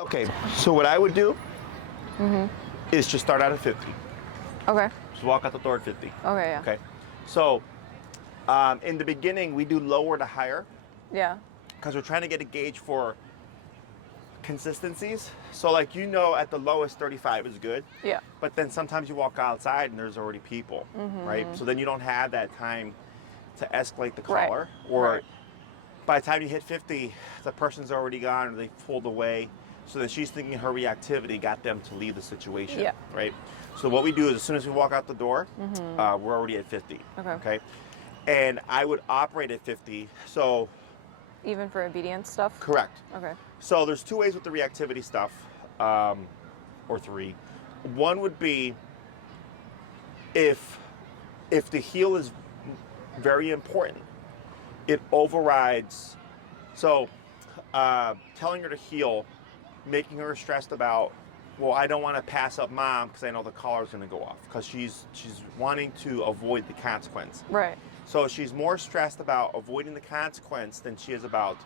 Okay, so what I would do is just start out at 50. Okay. Just walk out the door at 50. Okay, yeah. Okay. So in the beginning, we do lower to higher Yeah. because we're trying to get a gauge for consistencies. So like, at the lowest 35 is good. Yeah. But then sometimes you walk outside and there's already people, right? So then you don't have that time to escalate the Right. collar, or Right. by the time you hit 50, the person's already gone or they pulled away. So that she's thinking her reactivity got them to leave the situation, Yeah. right? So what we do is as soon as we walk out the door, we're already at 50. Okay. And I would operate at 50. So Even for obedience stuff? correct. Okay. So there's two ways with the reactivity stuff, or three. One would be if the heel is very important, it overrides. So telling her to heel, making her stressed about, well, I don't want to pass up mom because I know the collar is going to go off, because she's wanting to avoid the consequence. Right. So she's more stressed about avoiding the consequence than she is about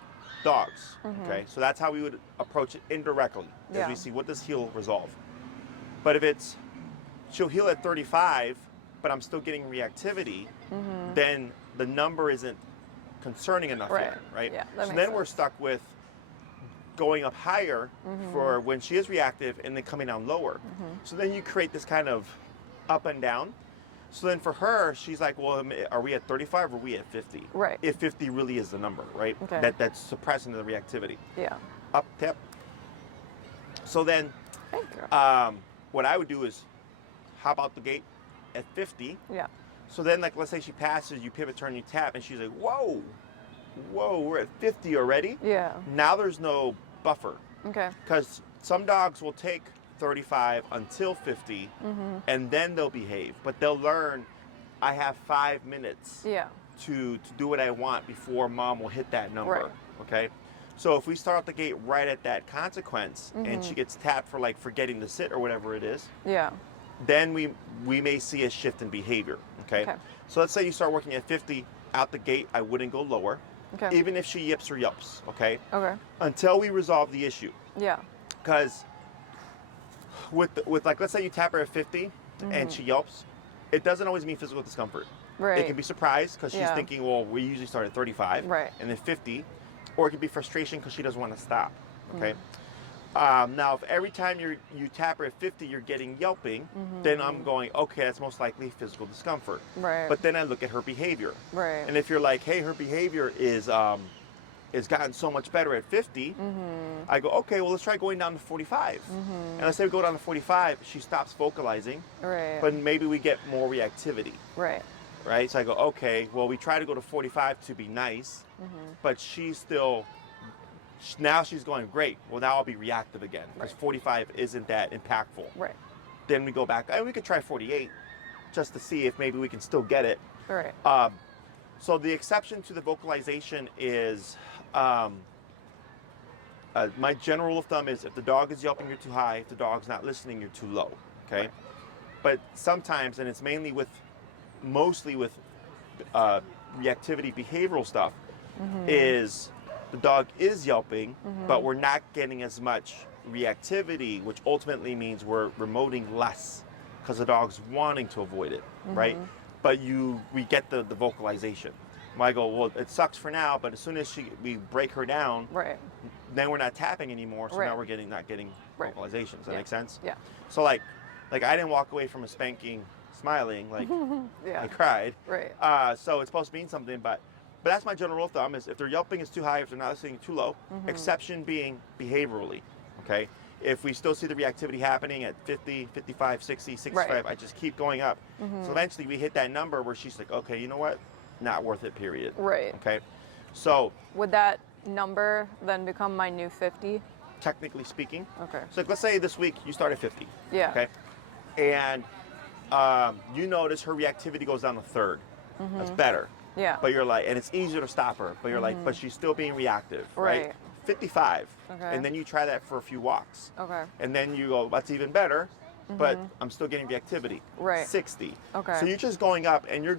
dogs. Okay, so that's how we would approach it indirectly. As Yeah. we see, what does heel resolve? But if she'll heel at 35, but I'm still getting reactivity, then the number isn't concerning enough Right. yet, right? Yeah, that so makes then we're sense. stuck with going up higher for when she is reactive and then coming down lower. So then you create this kind of up and down. So then for her, she's like, well, are we at 35 or are we at 50? Right. If 50 really is the number, right? Okay. That's suppressing the reactivity. Yeah. Up, tip. So then Thank you. what I would do is hop out the gate at 50. Yeah. So then, like, let's say she passes, you pivot, turn, you tap, and she's like, whoa, we're at 50 already? Yeah. Now there's no buffer. Okay. Because some dogs will take 35 until 50, and then they'll behave. But they'll learn, I have 5 minutes Yeah. to do what I want before mom will hit that number. Right. Okay? So if we start out the gate right at that consequence, and she gets tapped for, like, forgetting to sit or whatever it is, Yeah. then we may see a shift in behavior. Okay? So let's say you start working at 50 out the gate, I wouldn't go lower, Okay. even if she yips or yelps. Okay? Okay. Until we resolve the issue. Yeah. Because with like, let's say you tap her at 50 and she yelps, it doesn't always mean physical discomfort. Right. It can be surprise because she's Yeah. thinking, well, we usually start at 35 Right. and then 50, or it could be frustration because she doesn't want to stop. Okay. Now, if every time you tap her at 50, you're getting yelping, then I'm going, okay, that's most likely physical discomfort. Right. But then I look at her behavior, Right. and if you're like, hey, her behavior is gotten so much better at 50, I go, okay, well, let's try going down to 45. And let's say we go down to 45, she stops vocalizing, Right. but maybe we get more reactivity, Right. right? So I go, okay, well, we try to go to 45 to be nice, but she's still, now she's going, great, well, now I'll be reactive again, because Right. 45 isn't that impactful. Right. Then we go back, and we could try 48, just to see if maybe we can still get it. Right. So the exception to the vocalization is, my general rule of thumb is if the dog is yelping, you're too high. If the dog's not listening, you're too low. Okay. Right. But sometimes, and it's mostly with reactivity behavioral stuff, is the dog is yelping, but we're not getting as much reactivity, which ultimately means we're remoting less because the dog's wanting to avoid it, right? But we get the vocalization. I go, well, it sucks for now, but as soon as we break her down, Right. then we're not tapping anymore, so Right. now we're not getting Right. vocalizations. Does that Yeah. make sense? Yeah. So like I didn't walk away from a spanking smiling, like Yeah. I cried. Right. So it's supposed to mean something, but that's my general rule of thumb is if they're yelping, it's too high. If they're not listening, too low. Exception being behaviorally, okay? If we still see the reactivity happening at 50, 55, 60, 65, Right. I just keep going up. So eventually we hit that number where she's like, okay, you know what? Not worth it, period. Right. Okay? So Would that number then become my new 50? technically speaking, Okay. so like, let's say this week you start at 50. Yeah. Okay? And you notice her reactivity goes down a third. That's better. Yeah. But you're like, and it's easier to stop her, but you're like, but she's still being reactive, right? Right. 55. Okay. And then you try that for a few walks. Okay. And then you go, that's even better, but I'm still getting reactivity. Right. 60. Okay. So you're just going up and you're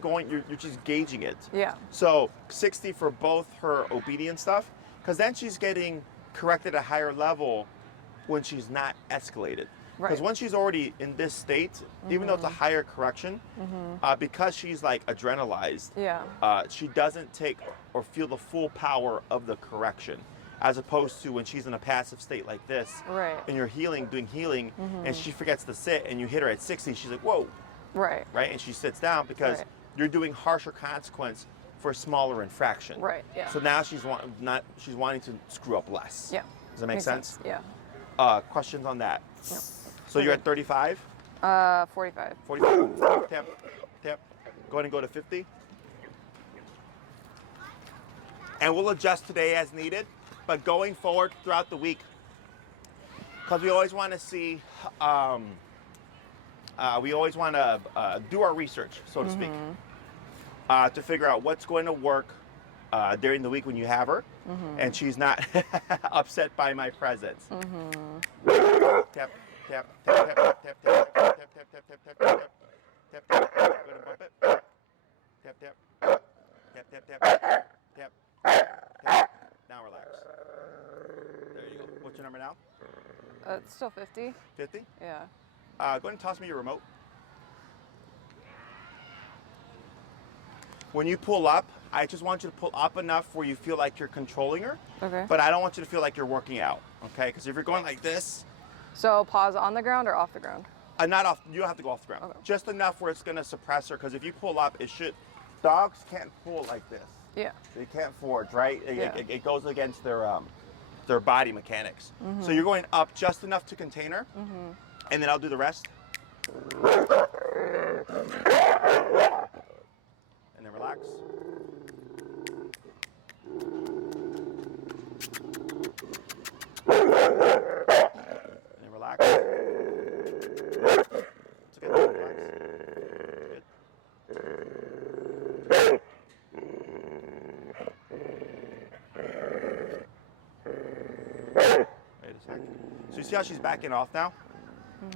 just gauging it. Yeah. So 60 for both her obedience stuff, because then she's getting corrected at a higher level when she's not escalated. Right. Because once she's already in this state, even though it's a higher correction, because she's like adrenalized, Yeah. she doesn't take or feel the full power of the correction, as opposed to when she's in a passive state like this, Right. and you're doing healing, and she forgets to sit, and you hit her at 60, she's like, whoa, Right. right? And she sits down because Right. you're doing harsher consequence for a smaller infraction. Right. Yeah. So now she's wanting to screw up less. Yeah. Does that make sense? Yeah. Questions on that? No. So you're at 35? 45. 45. Tap. Tap. Go ahead and go to 50. And we'll adjust today as needed, but going forward throughout the week, because we always want to see, we always want to do our research, so to speak, to figure out what's going to work during the week when you have her, and she's not upset by my presence. Tap, tap, tap, tap, tap, tap, tap, tap, tap, tap, tap, tap, tap, tap, tap, tap. Go ahead and bump it. Tap, tap, tap, tap, tap, tap, tap, tap. Now relax. There you go. What's your number now? It's still 50. 50? Yeah. Go ahead and toss me your remote. When you pull up, I just want you to pull up enough where you feel like you're controlling her, Okay. but I don't want you to feel like you're working out, okay? Because if you're going like this, So pause on the ground or off the ground? not off, you don't have to go off the ground. Okay. Just enough where it's going to suppress her, because if you pull up, dogs can't pull like this. Yeah. They can't forge, right? Yeah. It goes against their body mechanics. So you're going up just enough to contain her, and then I'll do the rest. And then relax. And then relax. It's okay. Relax. Good. Wait a second. So you see how she's backing off now?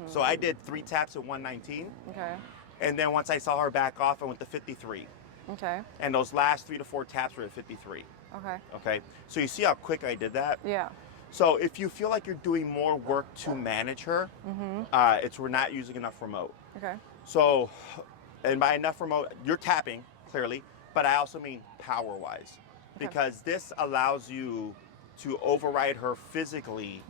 So I did 3 taps at 119, Okay. and then once I saw her back off, I went to 53. Okay. And those last 3 to 4 taps were at 53. Okay. Okay. So you see how quick I did that? Yeah. So if you feel like you're doing more work to manage her, we're not using enough remote. Okay. So, and by enough remote, you're tapping clearly, but I also mean power-wise, because this allows you to override her physically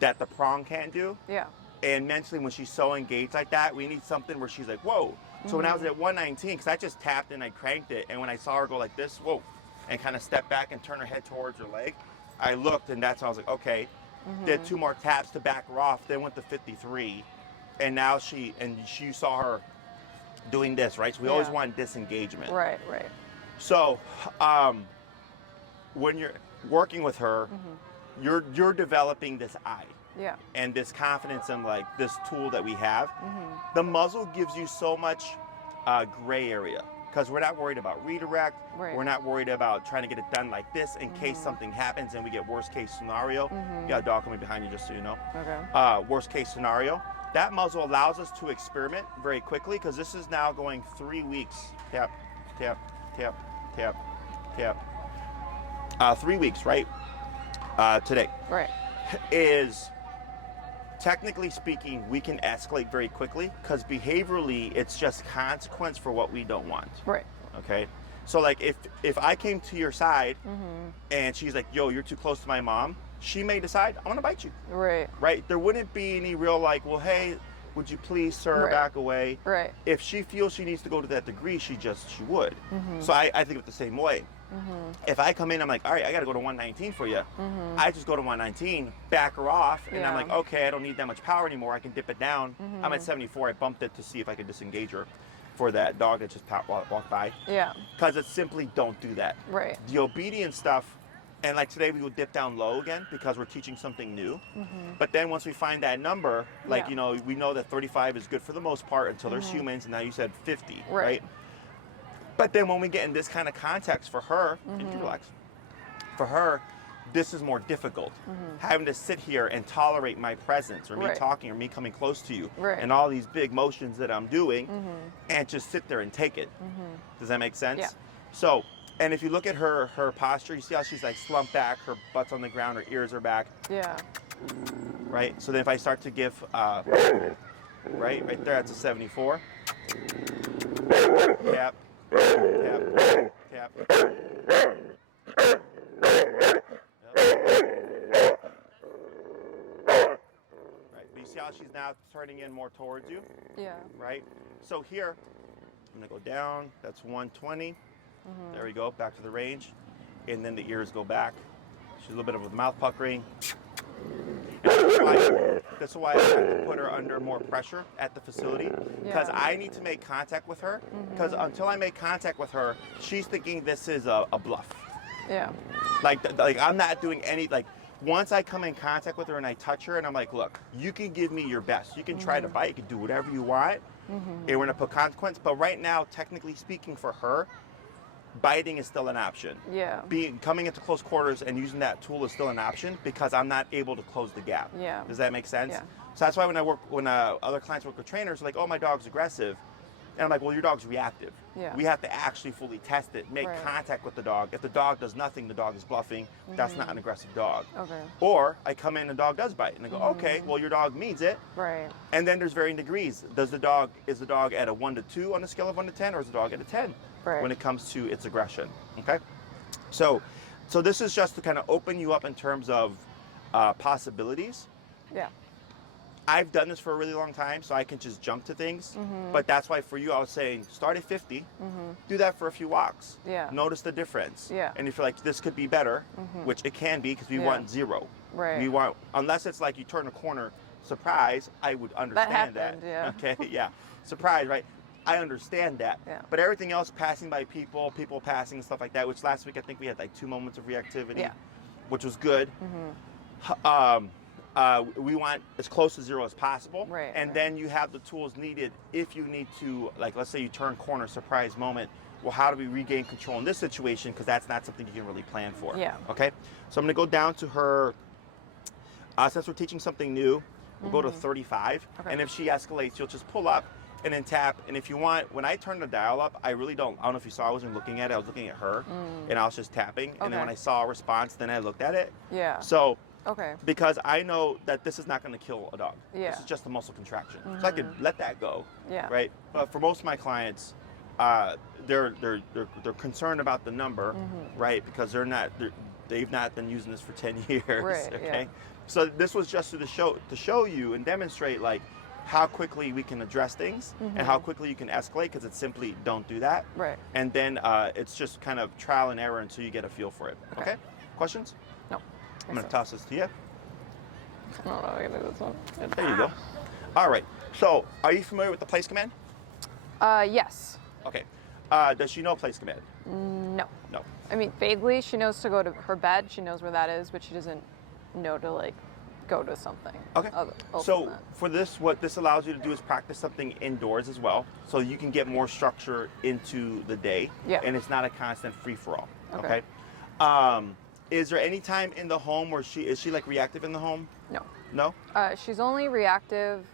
that the prong can't do. Yeah. And mentally, when she's so engaged like that, we need something where she's like, whoa. So when I was at 119, because I just tapped and I cranked it, and when I saw her go like this, whoa, and kind of step back and turn her head towards her leg, I looked, and that's how I was like, okay. Did 2 more taps to back her off, then went to 53, and now you saw her doing this, right? So we always want disengagement. Right. Right. So when you're working with her, you're developing this eye. Yeah. And this confidence in like this tool that we have. The muzzle gives you so much gray area, because we're not worried about redirect. Right. We're not worried about trying to get it done like this in case something happens and we get worst case scenario. You got a dog coming behind you, just so you know. Okay. Worst case scenario. That muzzle allows us to experiment very quickly, because this is now going 3 weeks. Tap, tap, tap, tap, tap. 3 weeks, right? Today. Right. Is technically speaking, we can escalate very quickly, because behaviorally, it's just consequence for what we don't want. Right. Okay. So like if I came to your side and she's like, yo, you're too close to my mom, she may decide, I'm gonna bite you. Right. Right? There wouldn't be any real like, well, hey, would you please, sir, Right. back away? Right. If she feels she needs to go to that degree, she would. So I think of it the same way. If I come in, I'm like, all right, I gotta go to 119 for you. I just go to 119, back her off, and I'm Yeah. like, okay, I don't need that much power anymore. I can dip it down. I'm at 74. I bumped it to see if I could disengage her for that dog that just walked by. Yeah. Because it simply don't do that. Right. The obedience stuff, and like today we will dip down low again because we're teaching something new. But then once we find that number, like, Yeah. you know, we know that 35 is good for the most part until there's humans, and now you said 50, right? But then when we get in this kind of context for her, you can relax. For her, this is more difficult. Having to sit here and tolerate my presence, or me Right. talking, or me coming close to you, Right. and all these big motions that I'm doing, and just sit there and take it. Does that make sense? Yeah. So, and if you look at her posture, you see how she's like slumped back, her butt's on the ground, her ears are back. Yeah. right? So then if I start to give, right there, that's a 74. Tap, tap, tap. Right, but you see how she's now turning in more towards you, Yeah. right? So here, I'm gonna go down, that's 120. There we go, back to the range. And then the ears go back. She's a little bit of a mouth puckering. That's why I have to put her under more pressure at the facility, because I need to make contact with her, because until I make contact with her, she's thinking this is a bluff. Yeah. Like I'm not doing any, like, once I come in contact with her and I touch her and I'm like, look, you can give me your best. You can try to bite, you can do whatever you want, and we're gonna put consequence. But right now, technically speaking, for her, biting is still an option. Yeah. Coming into close quarters and using that tool is still an option, because I'm not able to close the gap. Yeah. Does that make sense? Yeah. So that's why when other clients work with trainers, they're like, oh, my dog's aggressive. And I'm like, well, your dog's reactive. Yeah. We have to actually fully test it, make contact with the dog. If the dog does nothing, the dog is bluffing. That's not an aggressive dog. Okay. Or I come in and the dog does bite. And I go, okay, well, your dog means it. Right. And then there's varying degrees. Is the dog at a 1 to 2 on a scale of 1 to 10, or is the dog at a 10 when it comes to its aggression? Okay. So this is just to kind of open you up in terms of possibilities. Yeah. I've done this for a really long time, so I can just jump to things. But that's why for you, I was saying start at 50, do that for a few walks. Yeah. Notice the difference. Yeah. And if you're like, this could be better, which it can be, because we want 0. Right. We want, unless it's like you turn a corner, surprise, I would understand that. Happened, yeah. Okay, yeah. Surprise, right? I understand that. Yeah. But everything else, passing by people passing, stuff like that, which last week I think we had like 2 moments of reactivity, which was good. We want as close to 0 as possible. Right, and then you have the tools needed if you need to, like, let's say you turn corner, surprise moment. Well, how do we regain control in this situation? Because that's not something you can really plan for. Yeah. Okay. So I'm going to go down to her, since we're teaching something new, we'll go to 35. Okay. And if she escalates, you'll just pull up and then tap. And if you want, when I turn the dial up, I don't know if you saw, I wasn't looking at it. I was looking at her and I was just tapping. And then when I saw a response, then I looked at it. Yeah. So, okay. because I know that this is not going to kill a dog. Yeah. This is just a muscle contraction. So I could let that go. Yeah. Right. But for most of my clients, they're concerned about the number, right? Because they've not been using this for 10 years. Right, okay. yeah. So this was just to show you and demonstrate, like, how quickly we can address things and how quickly you can escalate, because it's simply don't do that. Right. And then it's just kind of trial and error until you get a feel for it. Okay. Questions? No. I'm going to toss this to you. I don't know. I can do this one. There you go. All right. So, are you familiar with the place command? Yes. Okay. Does she know place command? No. No. I mean, vaguely, she knows to go to her bed. She knows where that is, but she doesn't know to, like, go to something. Okay. Other So than that. for this, what this allows you to do is practice something indoors as well, so you can get more structure into the day. Yeah. And it's not a constant free for all. Okay. Is there any time in the home where is she like reactive in the home? No. No. She's only reactive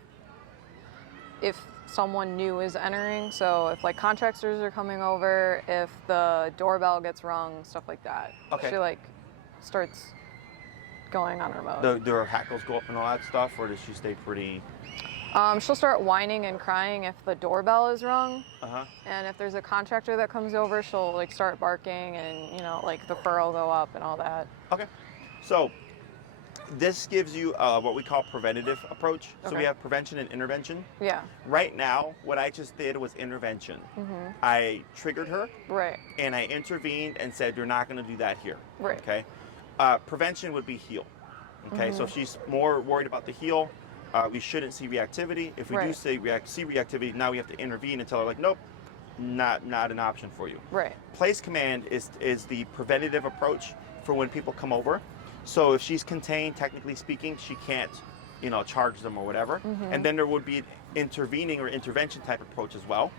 if someone new is entering. So if like contractors are coming over, if the doorbell gets rung, stuff like that. Okay. She like starts going on her mode. Do her hackles go up and all that stuff, or does she stay pretty? She'll start whining and crying if the doorbell is rung. Uh-huh. And if there's a contractor that comes over, she'll like start barking and, you know, like the fur will go up and all that. Okay. So this gives you what we call preventative approach. So we Okay. have prevention and intervention. Yeah. Right now, what I just did was intervention. I triggered her Right. and I intervened and said, you're not going to do that here. Right. Okay. Prevention would be heal. Okay. So if she's more worried about the heel, we shouldn't see reactivity. If we do see reactivity, now we have to intervene and tell her, like, nope, not an option for you. Right. Place command is the preventative approach for when people come over. So if she's contained, technically speaking, she can't, charge them or whatever. And then there would be an intervening or intervention type approach as well.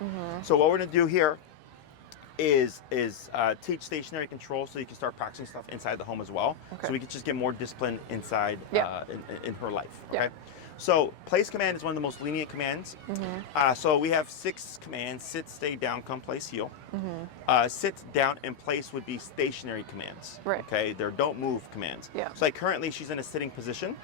So what we're going to do here is teach stationary control, so you can start practicing stuff inside the home as well. Okay. So we can just get more discipline inside in her life. Okay. Yeah. So place command is one of the most lenient commands. So we have 6 commands: sit, stay, down, come, place, heal. Sit, down, and place would be stationary commands. Right. Okay, they're don't move commands. Yeah. So like currently she's in a sitting position.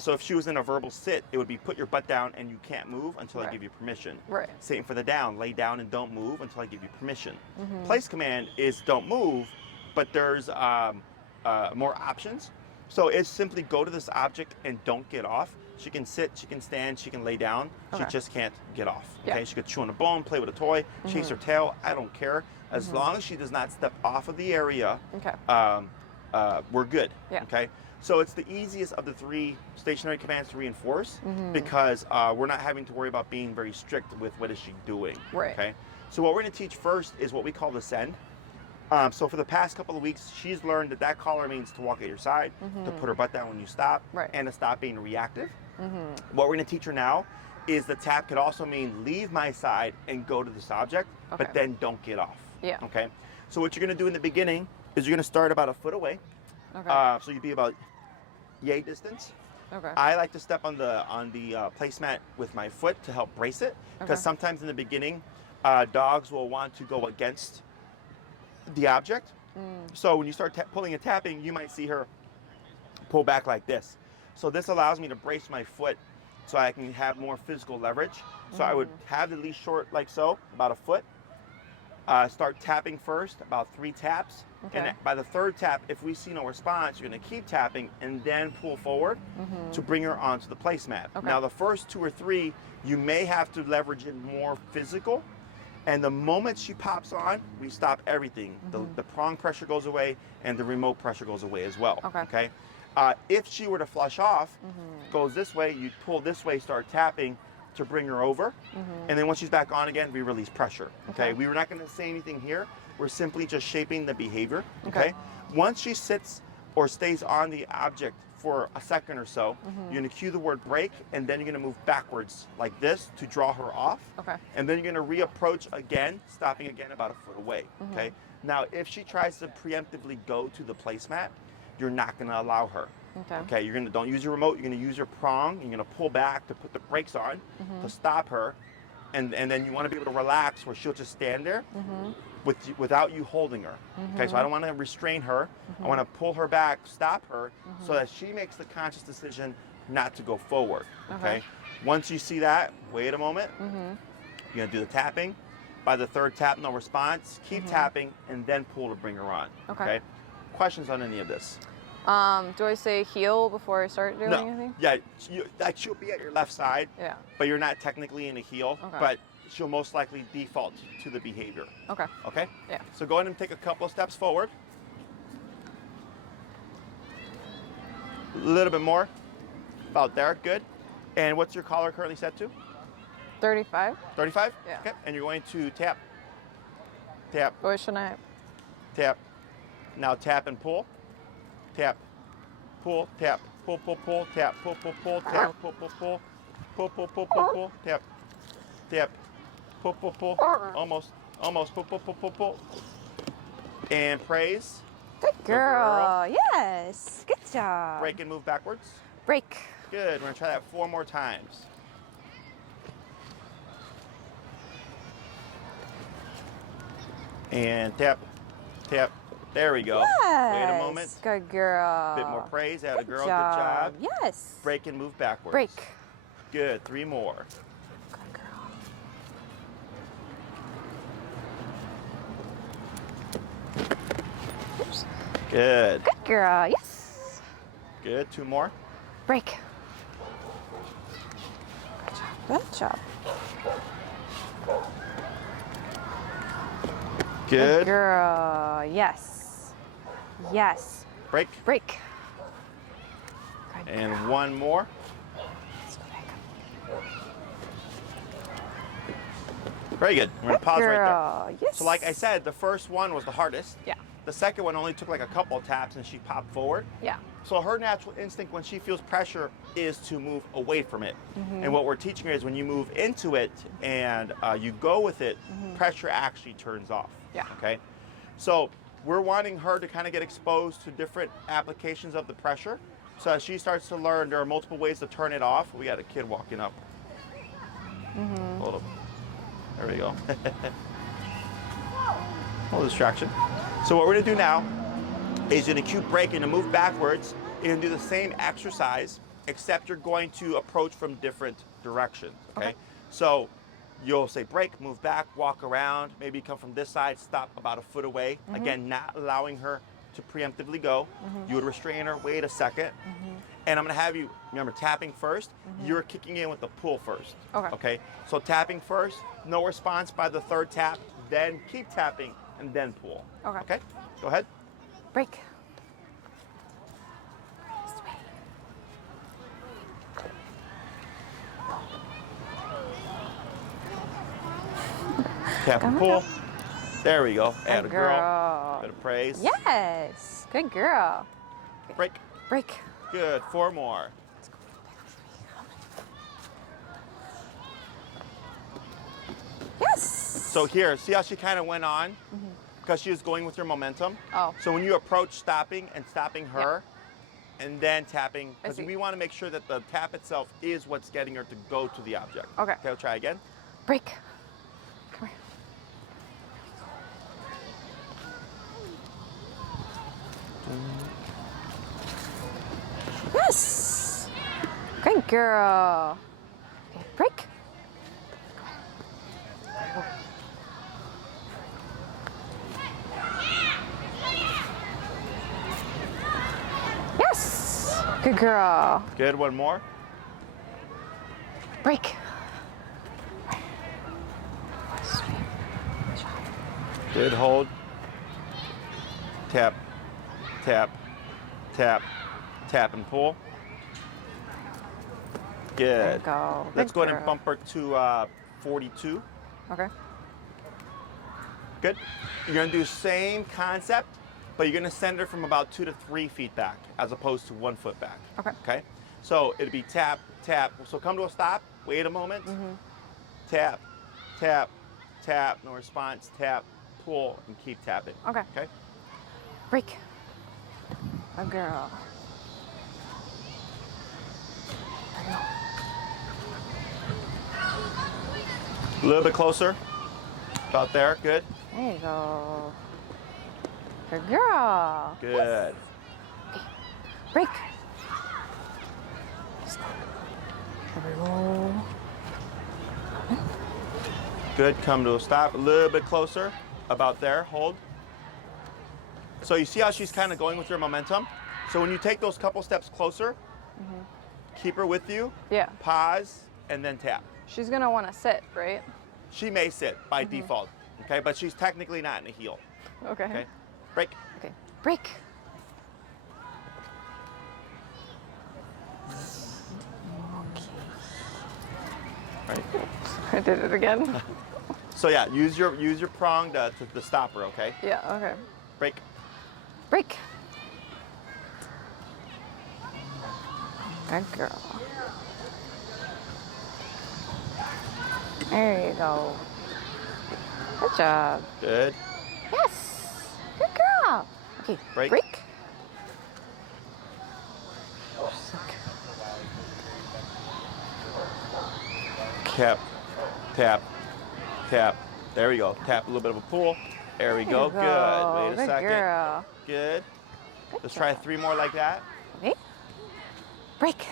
So if she was in a verbal sit, it would be put your butt down and you can't move until I give you permission. Right. Same for the down, lay down and don't move until I give you permission. Place command is don't move, but there's more options. So it's simply go to this object and don't get off. She can sit, she can stand, she can lay down. She just can't get off. Okay, Yeah. she could chew on a bone, play with a toy, chase her tail. I don't care. As long as she does not step off of the area, Okay. we're good. Yeah. Okay. So it's the easiest of the 3 stationary commands to reinforce because we're not having to worry about being very strict with what is she doing. Right. Okay. So what we're going to teach first is what we call the send. So for the past couple of weeks, she's learned that that collar means to walk at your side, to put her butt down when you stop, and to stop being reactive. What we're going to teach her now is the tap could also mean leave my side and go to this object, but then don't get off. Yeah. Okay. So what you're going to do in the beginning is you're going to start about a foot away. Okay. So you'd be about yay distance. Okay. I like to step on the placemat with my foot to help brace it because sometimes in the beginning, dogs will want to go against the object. So when you start pulling and tapping, you might see her pull back like this. So this allows me to brace my foot so I can have more physical leverage. So I would have the leash short like so, about a foot. Start tapping first, about 3 taps. And by the 3rd tap, if we see no response, you're going to keep tapping and then pull forward to bring her onto the placemat. Now the first 2 or 3, you may have to leverage it more physical. And the moment she pops on, we stop everything. The prong pressure goes away and the remote pressure goes away as well. Okay. If she were to flush off, goes this way, you pull this way, start tapping to bring her over. And then once she's back on again, we release pressure. Okay. We were not going to say anything here. We're simply just shaping the behavior. Okay. Once she sits or stays on the object for a second or so, you're going to cue the word break, and then you're going to move backwards like this to draw her off. And then you're going to reapproach again, stopping again about a foot away. Okay. Now, if she tries to preemptively go to the placemat, you're not going to allow her. Okay. You're going to don't use your remote. You're going to use your prong. You're going to pull back to put the brakes on to stop her, and then you want to be able to relax where she'll just stand there without you holding her. Okay. So I don't want to restrain her. I want to pull her back, stop her, so that she makes the conscious decision not to go forward. Okay. Once you see that, wait a moment. You're going to do the tapping. By the 3rd tap, no response. Keep tapping and then pull to bring her on. Okay. Questions on any of this? Do I say heel before I start doing anything? Yeah, she'll be at your left side, but you're not technically in a heel, but she'll most likely default to the behavior. Okay? Yeah. So go ahead and take a couple of steps forward. A little bit more. About there, good. And what's your collar currently set to? 35. 35? Yeah. Okay, and you're going to tap, tap, Or should I? tap. Now tap and pull. Tap, pull, tap, pull, pull, pull, tap, pull, pull, pull, tap, pull, pull, pull, pull, pull, pull, pull, pull, tap, tap, pull, pull, pull, almost, pull, pull, pull, pull, pull, and praise. Good girl. Yes. Good job. Break and move backwards. Break. Good. We're gonna try that 4 more times. And tap, tap. There we go. Yes. Wait a moment. Good girl. Bit more praise. Atta girl. Job. Good job. Yes. Break and move backwards. Break. Good. 3 more. Good girl. Oops. Good. Good girl. Yes. Good. 2 more. Break. Good job. Good job. Good. Girl. Yes. Yes. Break. Break. Good And girl. 1 more. Let's go back. Very good. We're going to pause right Girl. there. Yes. So like I said, the first one was the hardest. Yeah. The second one only took like a couple of taps and she popped forward. Yeah. So her natural instinct when she feels pressure is to move away from it. And what we're teaching her is when you move into it and you go with it, pressure actually turns off. Yeah. Okay. So we're wanting her to kind of get exposed to different applications of the pressure. So as she starts to learn, there are multiple ways to turn it off. We got a kid walking up. Hold up. There we go. Little distraction. So what we're gonna do now is you're gonna cue break and move backwards. You're gonna do the same exercise, except you're going to approach from different directions, okay? So you'll say break, move back, walk around, maybe come from this side, stop about a foot away. Again, not allowing her to preemptively go. You would restrain her, wait a second. And I'm gonna have you, remember, tapping first. You're kicking in with the pull first. Okay. So tapping first, no response by the third tap, then keep tapping and then pull. Okay. Go ahead. Break. Tap and pull. There we go. Add a Good girl. girl. Bit of praise. Yes. Good girl. Break. Break. Good. 4 more. Yes. So here, see how she kind of went on? Because she was going with your momentum. Oh. So when you approach stopping and stopping her, and then tapping, because see. we want to make sure that the tap itself is what's getting her to go to the object. Okay. Okay, I'll try again. Break. Come here. Yes. Good girl. Okay, break. Yes. Good girl. Good. One more. Break. Good. Hold. Tap. Tap. Tap. Tap and pull. There you Good. go. Let's Good go ahead and girl. bump her to 42. Okay. Good. You're gonna do same concept, but you're gonna send her from about 2 to 3 feet back, as opposed to 1 foot back. Okay. Okay. So it'd be tap, tap. So come to a stop. Wait a moment. Tap, tap, tap. No response. Tap, pull, and keep tapping. Okay. Okay. Break. Good girl. A little bit closer. About there. Good. There you go. Good girl. Good. Break. There we go. Good. Come to a stop. A little bit closer. About there. Hold. So you see how she's kind of going with your momentum? So when you take those couple steps closer, keep her with you, Yeah. pause, and then tap. She's gonna want to sit, right? She may sit by default, okay? But she's technically not in a heel, Okay. okay? Break. Okay. Break. Right. I did it again. So yeah, use your prong to stop her, okay? Yeah. Okay. Break. Break. Good girl. There you go. Good job. Good. Yes. Good girl. Okay. Break. Break. Tap, tap, tap. There we go. Tap a little bit of a pull. There we go. Good. Wait a Good second. girl. Good. Good Let's try job. 3 more like that. Okay. Break.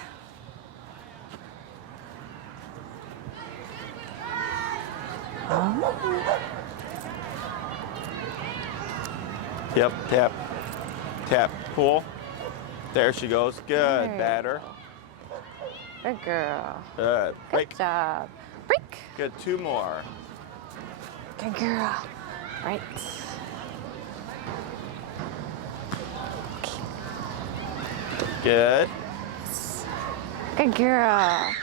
Yep. Tap, tap, pull. There she goes. Good. There you Batter. Good girl. Good. Break. Good job. Break. Good. 2 more. Good girl. Right. Good. Good girl.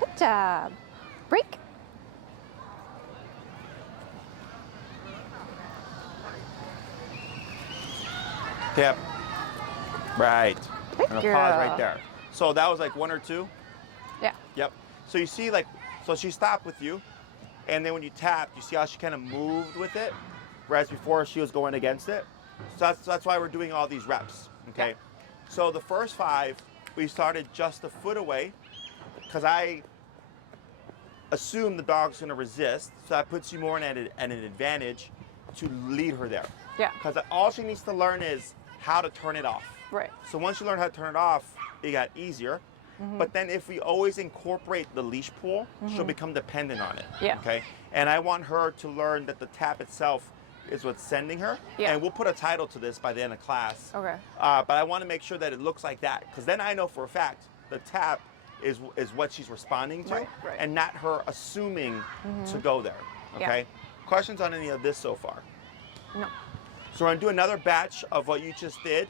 Good job. Break. Tap. Right. Good And a girl. pause right there. So that was like 1 or 2. Yeah. Yep. So you see, like, so she stopped with you, and then when you tapped, you see how she kind of moved with it, whereas before she was going against it. So that's why we're doing all these reps. Okay. Yeah. So the first 5, we started just a foot away because I assume the dog's going to resist. So that puts you more at an advantage to lead her there. Yeah. Because all she needs to learn is how to turn it off. Right. So once you learn how to turn it off, it got easier. But then if we always incorporate the leash pull, she'll become dependent on it. Yeah. Okay. And I want her to learn that the tap itself is what's sending her. Yeah. And we'll put a title to this by the end of class. Okay. But I want to make sure that it looks like that, because then I know for a fact the tap is what she's responding to, Right. and not her assuming to go there. Yeah. Okay. Questions on any of this so far? No. So we're gonna do another batch of what you just did.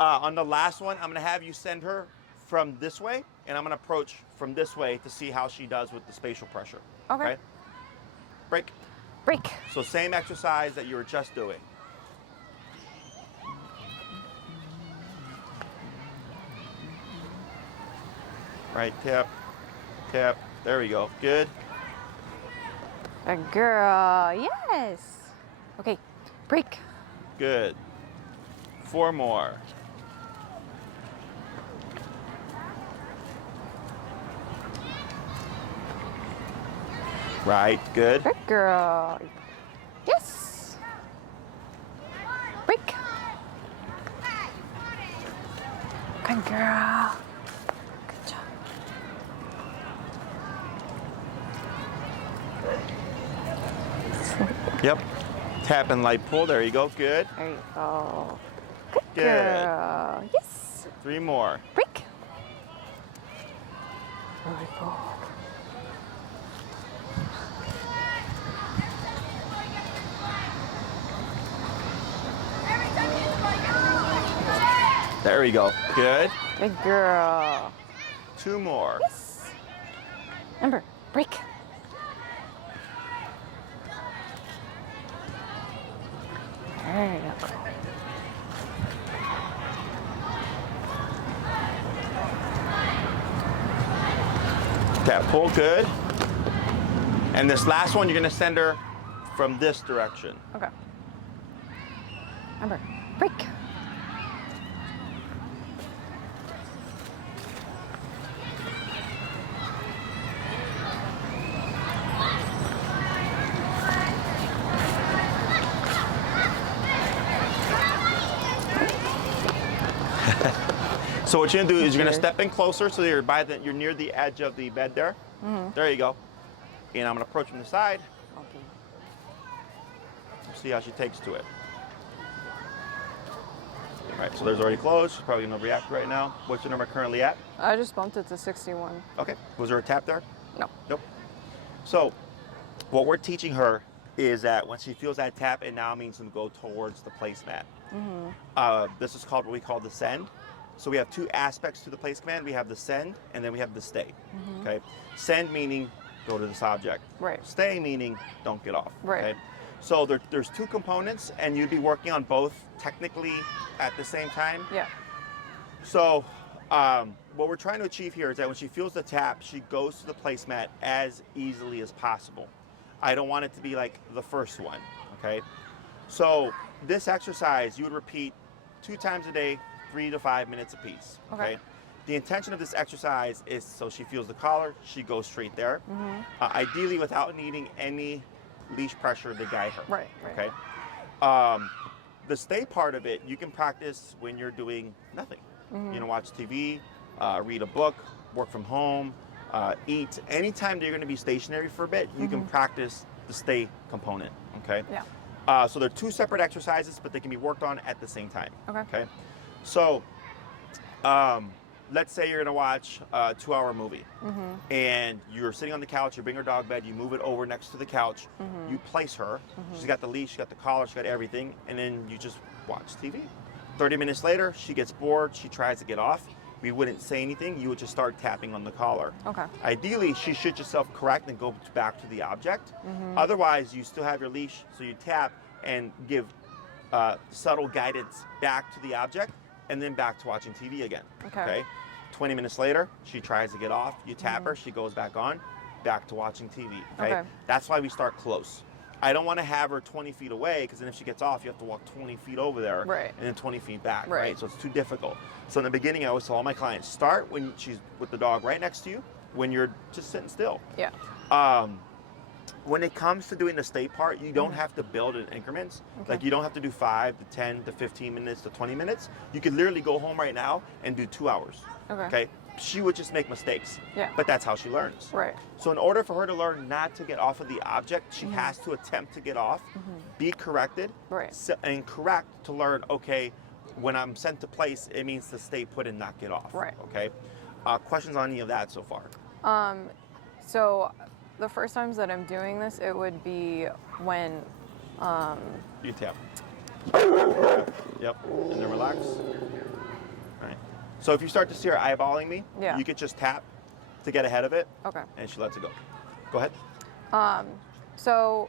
On the last one, I'm gonna have you send her from this way, and I'm gonna approach from this way to see how she does with the spatial pressure. Okay. Break. Break. So same exercise that you were just doing. Right, tap, tap. There we go. Good. Good girl. Yes. Okay. Break. Good. 4 more. Right, good. Good girl. Yes. Break. Good girl. Good job. Yep. Tap and light pull. There you go. Good. There you go. Good Good. girl. Yes. 3 more. Break. Very good. There we go. Good. Good girl. 2 more. Yes. Ember, break. There you go. Tap pull. Good. And this last one, you're going to send her from this direction. Okay. Ember, break. So what you're gonna do is you're gonna step in closer, so you're near the edge of the bed there. There you go. And I'm gonna approach from the side. Okay. See how she takes to it. All right, so there's already closed. She's probably gonna react right now. What's your number currently at? I just bumped it to 61. Okay. Was there a tap there? No. Nope. So what we're teaching her is that when she feels that tap, it now means to go towards the placemat. This is called what we call the send. So we have 2 aspects to the place command. We have the send, and then we have the stay. Okay. Send meaning go to this object. Right. Stay meaning don't get off. Right. Okay. So there's 2 components, and you'd be working on both technically at the same time. Yeah. So what we're trying to achieve here is that when she feels the tap, she goes to the placemat as easily as possible. I don't want it to be like the first one. Okay. So this exercise you would repeat 2 times a day, 3 to 5 minutes apiece. Okay. The intention of this exercise is so she feels the collar, she goes straight there. Ideally without needing any leash pressure to guide her. Right. Okay. The stay part of it, you can practice when you're doing nothing. You know, watch TV, read a book, work from home, eat. Anytime that you're going to be stationary for a bit, you can practice the stay component. Okay. Yeah. So they're 2 separate exercises, but they can be worked on at the same time. Okay. Okay. So, let's say you're gonna watch a 2-hour movie, and you're sitting on the couch. You bring her dog bed. You move it over next to the couch. You place her. She's got the leash. She got the collar. She got everything, and then you just watch TV. 30 minutes later, she gets bored. She tries to get off. We wouldn't say anything. You would just start tapping on the collar. Okay. Ideally, she should yourself correct and go back to the object. Otherwise, you still have your leash, so you tap and give subtle guidance back to the object, and then back to watching TV again. Okay. 20 minutes later, she tries to get off. You tap her, she goes back on, back to watching TV. Okay. That's why we start close. I don't want to have her 20 feet away because then if she gets off, you have to walk 20 feet over there Right. and then 20 feet back, Right. right? So it's too difficult. So in the beginning, I always tell all my clients, start when she's with the dog right next to you, when you're just sitting still. Yeah. When it comes to doing the stay part, you don't have to build in increments. Okay. Like you don't have to do 5 to 10 to 15 minutes to 20 minutes. You could literally go home right now and do 2 hours. Okay. She would just make mistakes. Yeah. But that's how she learns. Right. So in order for her to learn not to get off of the object, she has to attempt to get off, be corrected, Right. and correct to learn, okay, when I'm sent to place, it means to stay put and not get off. Right. Okay. Questions on any of that so far? So the first times that I'm doing this, it would be when, You tap. Yep. And then relax. All right. So if you start to see her eyeballing me, Yeah. you could just tap to get ahead of it, okay. and she lets it go. Go ahead. So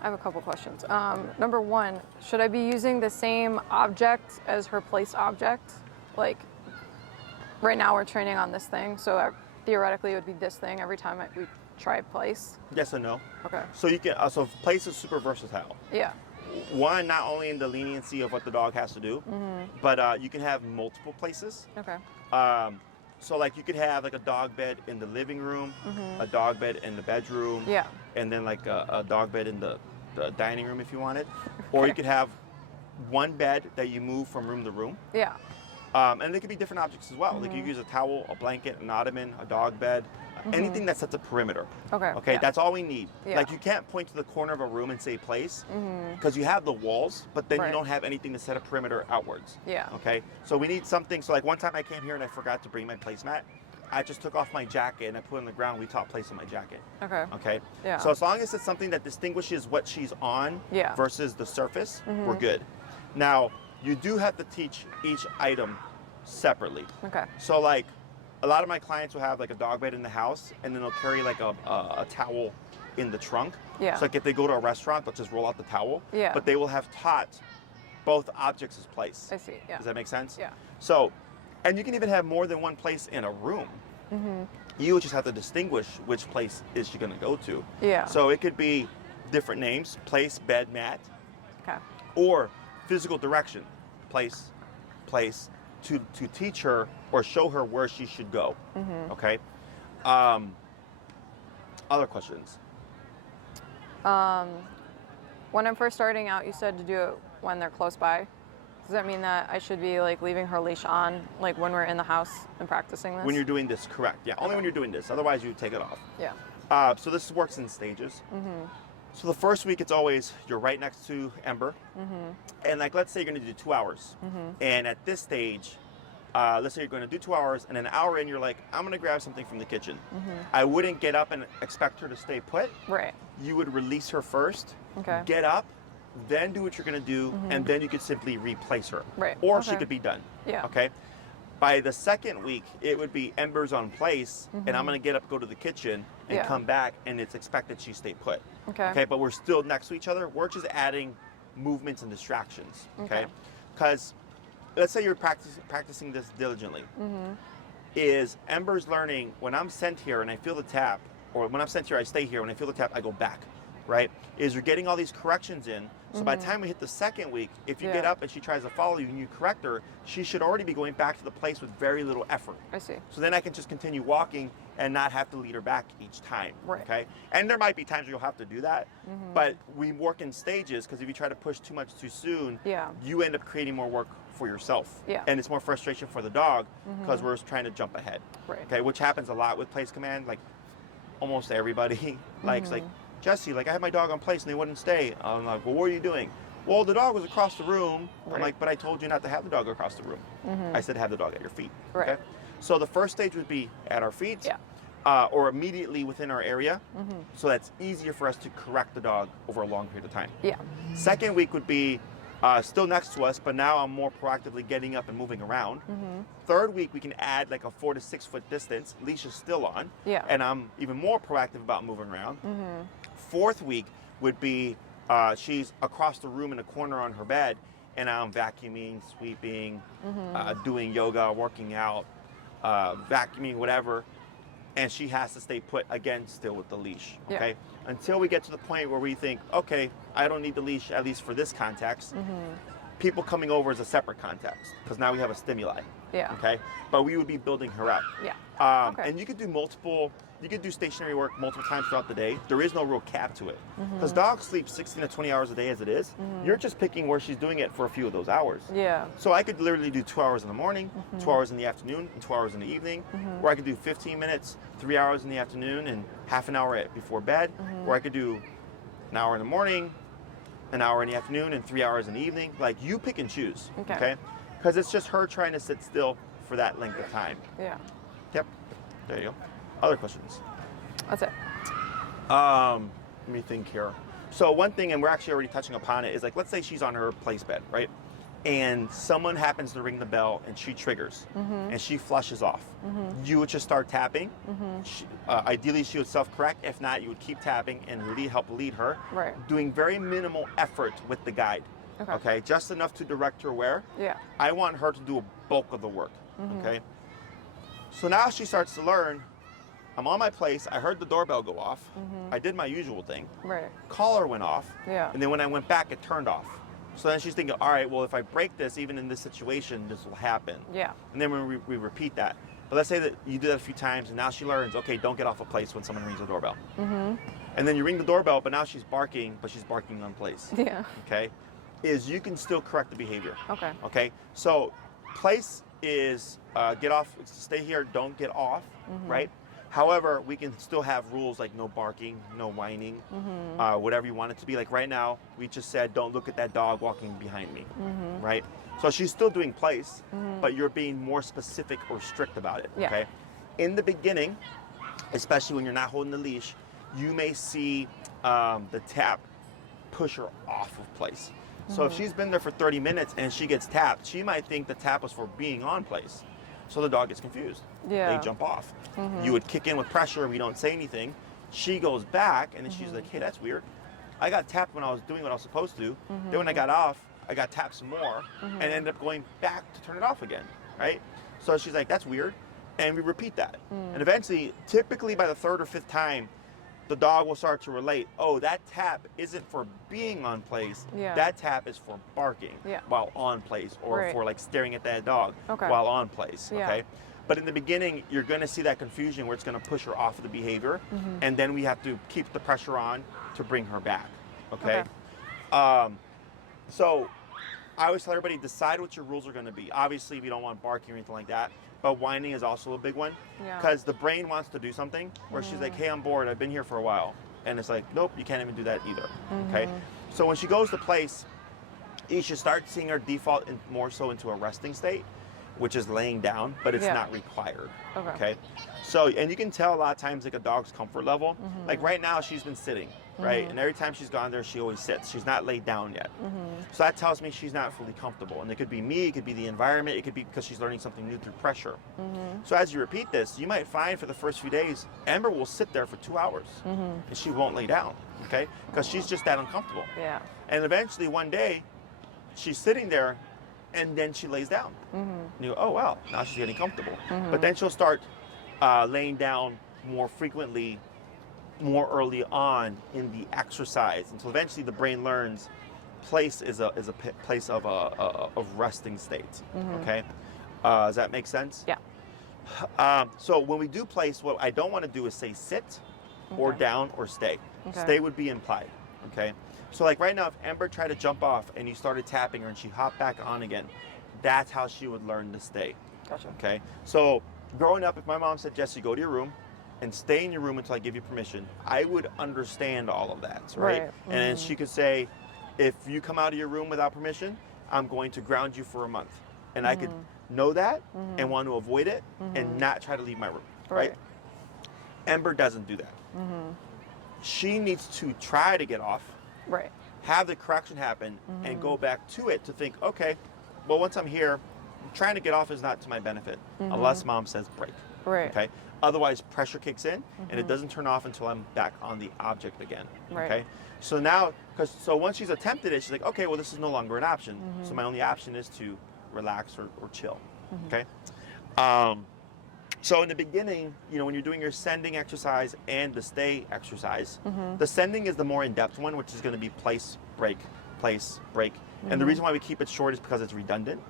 I have a couple questions. Number one, should I be using the same object as her placed object? Like, right now we're training on this thing, so theoretically it would be this thing every time we try place. Yes and no. Okay. So you can. So place is super versatile. Yeah. One, not only in the leniency of what the dog has to do, but you can have multiple places. Okay. So like you could have like a dog bed in the living room, a dog bed in the bedroom, Yeah. and then like a dog bed in the dining room if you wanted. Or you could have one bed that you move from room to room. Yeah. And they could be different objects as well. Like you could use a towel, a blanket, an ottoman, a dog bed, anything that sets a perimeter. Okay. Okay, Yeah. that's all we need. Yeah. Like you can't point to the corner of a room and say place because you have the walls, but then Right. you don't have anything to set a perimeter outwards. Yeah. Okay, so we need something. So like one time I came here and I forgot to bring my placemat. I just took off my jacket and I put it on the ground. We taught place on my jacket. Okay. Okay. Yeah. So as long as it's something that distinguishes what she's on Yeah. versus the surface, we're good. Now you do have to teach each item separately. Okay. So like a lot of my clients will have like a dog bed in the house and then they'll carry like a towel in the trunk. Yeah. So like if they go to a restaurant, they'll just roll out the towel. Yeah. But they will have taught both objects as place. I see. Yeah. Does that make sense? Yeah. So, and you can even have more than one place in a room. You just have to distinguish which place is she going to go to. Yeah. So it could be different names, place, bed, mat, Okay. or physical direction, place, to teach her or show her where she should go. Okay. Other questions? When I'm first starting out, you said to do it when they're close by. Does that mean that I should be like leaving her leash on, like when we're in the house and practicing this? When you're doing this, correct. Yeah, only Okay. when you're doing this. Otherwise, you take it off. Yeah. So this works in stages. So the first week, it's always you're right next to Ember, and like let's say you're going to do 2 hours, and at this stage, let's say you're going to do 2 hours, and an hour in, you're like, I'm going to grab something from the kitchen. I wouldn't get up and expect her to stay put. Right. You would release her first, Okay. get up, then do what you're going to do, and then you could simply replace her. Right. Or she Okay. could be done. Yeah. Okay. By the second week, it would be Ember's on place, and I'm going to get up, go to the kitchen, and Yeah. come back, and it's expected she stay put. Okay. Okay, but we're still next to each other. We're just adding movements and distractions. Okay, because let's say you're practicing this diligently. Is Ember's learning when I'm sent here and I feel the tap, or when I'm sent here I stay here. When I feel the tap, I go back. Right? Is you're getting all these corrections in. So by the time we hit the second week, if you get Yeah. up and she tries to follow you and you correct her, she should already be going back to the place with very little effort. I see. So then I can just continue walking and not have to lead her back each time. Right. Okay. And there might be times where you'll have to do that, but we work in stages because if you try to push too much too soon, Yeah. you end up creating more work for yourself. Yeah. And it's more frustration for the dog because we're trying to jump ahead. Right. Okay. Which happens a lot with place command. Like almost everybody likes like, Jesse, like I had my dog on place and they wouldn't stay. I'm like, well, what are you doing? Well, the dog was across the room. I'm Right. like, but I told you not to have the dog across the room. I said have the dog at your feet. Right. Okay. So the first stage would be at our feet, Yeah. or immediately within our area. So that's easier for us to correct the dog over a long period of time. Yeah. Second week would be still next to us, but now I'm more proactively getting up and moving around. Third week, we can add like a 4 to 6 foot distance. Leash is still on. Yeah. And I'm even more proactive about moving around. Fourth week would be she's across the room in a corner on her bed, and I'm vacuuming, sweeping, doing yoga, working out, vacuuming, whatever. and she has to stay put again still with the leash, Yeah. okay? Until we get to the point where we think, okay, I don't need the leash, at least for this context. People coming over is a separate context, because now we have a stimuli, Yeah. okay? But we would be building her up. Yeah. Okay. And you could do stationary work multiple times throughout the day. There is no real cap to it. Because dogs sleep 16 to 20 hours a day as it is. You're just picking where she's doing it for a few of those hours. Yeah. So I could literally do 2 hours in the morning, 2 hours in the afternoon, and 2 hours in the evening. Or I could do 15 minutes, 3 hours in the afternoon, and half an hour before bed. Or I could do an hour in the morning, an hour in the afternoon, and 3 hours in the evening. Like, you pick and choose, Okay. Because it's just her trying to sit still for that length of time. Yeah. Yep, there you go. Other questions? That's it. Let me think here. So one thing, and we're actually already touching upon it, is like, let's say she's on her place bed, right? And someone happens to ring the bell and she triggers and she flushes off. You would just start tapping. Ideally, she would self-correct. If not, you would keep tapping and help lead her. Right. Doing very minimal effort with the guide. Okay. Just enough to direct her where. Yeah. I want her to do a bulk of the work. Okay. So now she starts to learn. I'm on my place. I heard the doorbell go off. I did my usual thing. Right. Collar went off. Yeah. And then when I went back, it turned off. So then she's thinking, all right, well, if I break this, even in this situation, this will happen. Yeah. And then we repeat that. But let's say that you do that a few times, and now she learns, okay, don't get off a place when someone rings the doorbell. And then you ring the doorbell, but now she's barking, but she's barking on place. Yeah. Okay? Is you can still correct the behavior. Okay. Okay? So place is get off, stay here, don't get off, right? However, we can still have rules like no barking, no whining, whatever you want it to be. Like right now, we just said, don't look at that dog walking behind me, right? So she's still doing place, but you're being more specific or strict about it, Yeah. okay? In the beginning, especially when you're not holding the leash, you may see the tap push her off of place. So if she's been there for 30 minutes and she gets tapped, she might think the tap was for being on place. So the dog gets confused. Yeah. They jump off. You would kick in with pressure, we don't say anything. She goes back and then she's like, hey, that's weird. I got tapped when I was doing what I was supposed to. Then when I got off, I got tapped some more and ended up going back to turn it off again, right? So she's like, that's weird. And we repeat that. And eventually, typically by the third or fifth time, the dog will start to relate, oh, that tap isn't for being on place. Yeah. That tap is for barking Yeah. while on place, or Right. for like staring at that dog Okay. while on place, Yeah. okay? But in the beginning, you're gonna see that confusion where it's gonna push her off of the behavior, and then we have to keep the pressure on to bring her back, okay? So I always tell everybody, decide what your rules are gonna be. Obviously, we don't want barking or anything like that, but whining is also a big one, Yeah. because the brain wants to do something where she's like, hey, I'm bored, I've been here for a while. And it's like, nope, you can't even do that either, okay? So when she goes to place, you should start seeing her default more so into a resting state, which is laying down, but it's Yeah. not required, Okay. okay? So, and you can tell a lot of times like a dog's comfort level. Like right now, she's been sitting, right? And every time she's gone there, she always sits. She's not laid down yet. So that tells me she's not fully comfortable. And it could be me, it could be the environment, it could be because she's learning something new through pressure. So as you repeat this, you might find for the first few days, Ember will sit there for 2 hours and she won't lay down, okay? Because she's just that uncomfortable. Yeah. And eventually one day, she's sitting there and then she lays down. And you go, oh, wow, now she's getting comfortable. But then she'll start laying down more frequently, more early on in the exercise. Until eventually the brain learns place is a place of resting state, okay? Does that make sense? Yeah. So when we do place, what I don't want to do is say sit or Okay. down or stay. Okay. Stay would be implied, okay? So like right now, if Ember tried to jump off and you started tapping her and she hopped back on again, that's how she would learn to stay, Gotcha. okay? So growing up, if my mom said, Jesse, go to your room and stay in your room until I give you permission, I would understand all of that, right? Right. And then she could say, if you come out of your room without permission, I'm going to ground you for a month. And I could know that and want to avoid it and not try to leave my room, right? Ember doesn't do that. She needs to try to get off, Right. have the correction happen, and go back to it to think, okay, well, once I'm here, trying to get off is not to my benefit, unless mom says break. Right. Okay. Otherwise, pressure kicks in, and it doesn't turn off until I'm back on the object again. Right. Okay. So now, so once she's attempted it, she's like, okay, well, this is no longer an option. So my only option is to relax or chill. Okay. So in the beginning, when you're doing your sending exercise and the stay exercise, the sending is the more in-depth one, which is going to be place, break, place, break. And the reason why we keep it short is because it's redundant.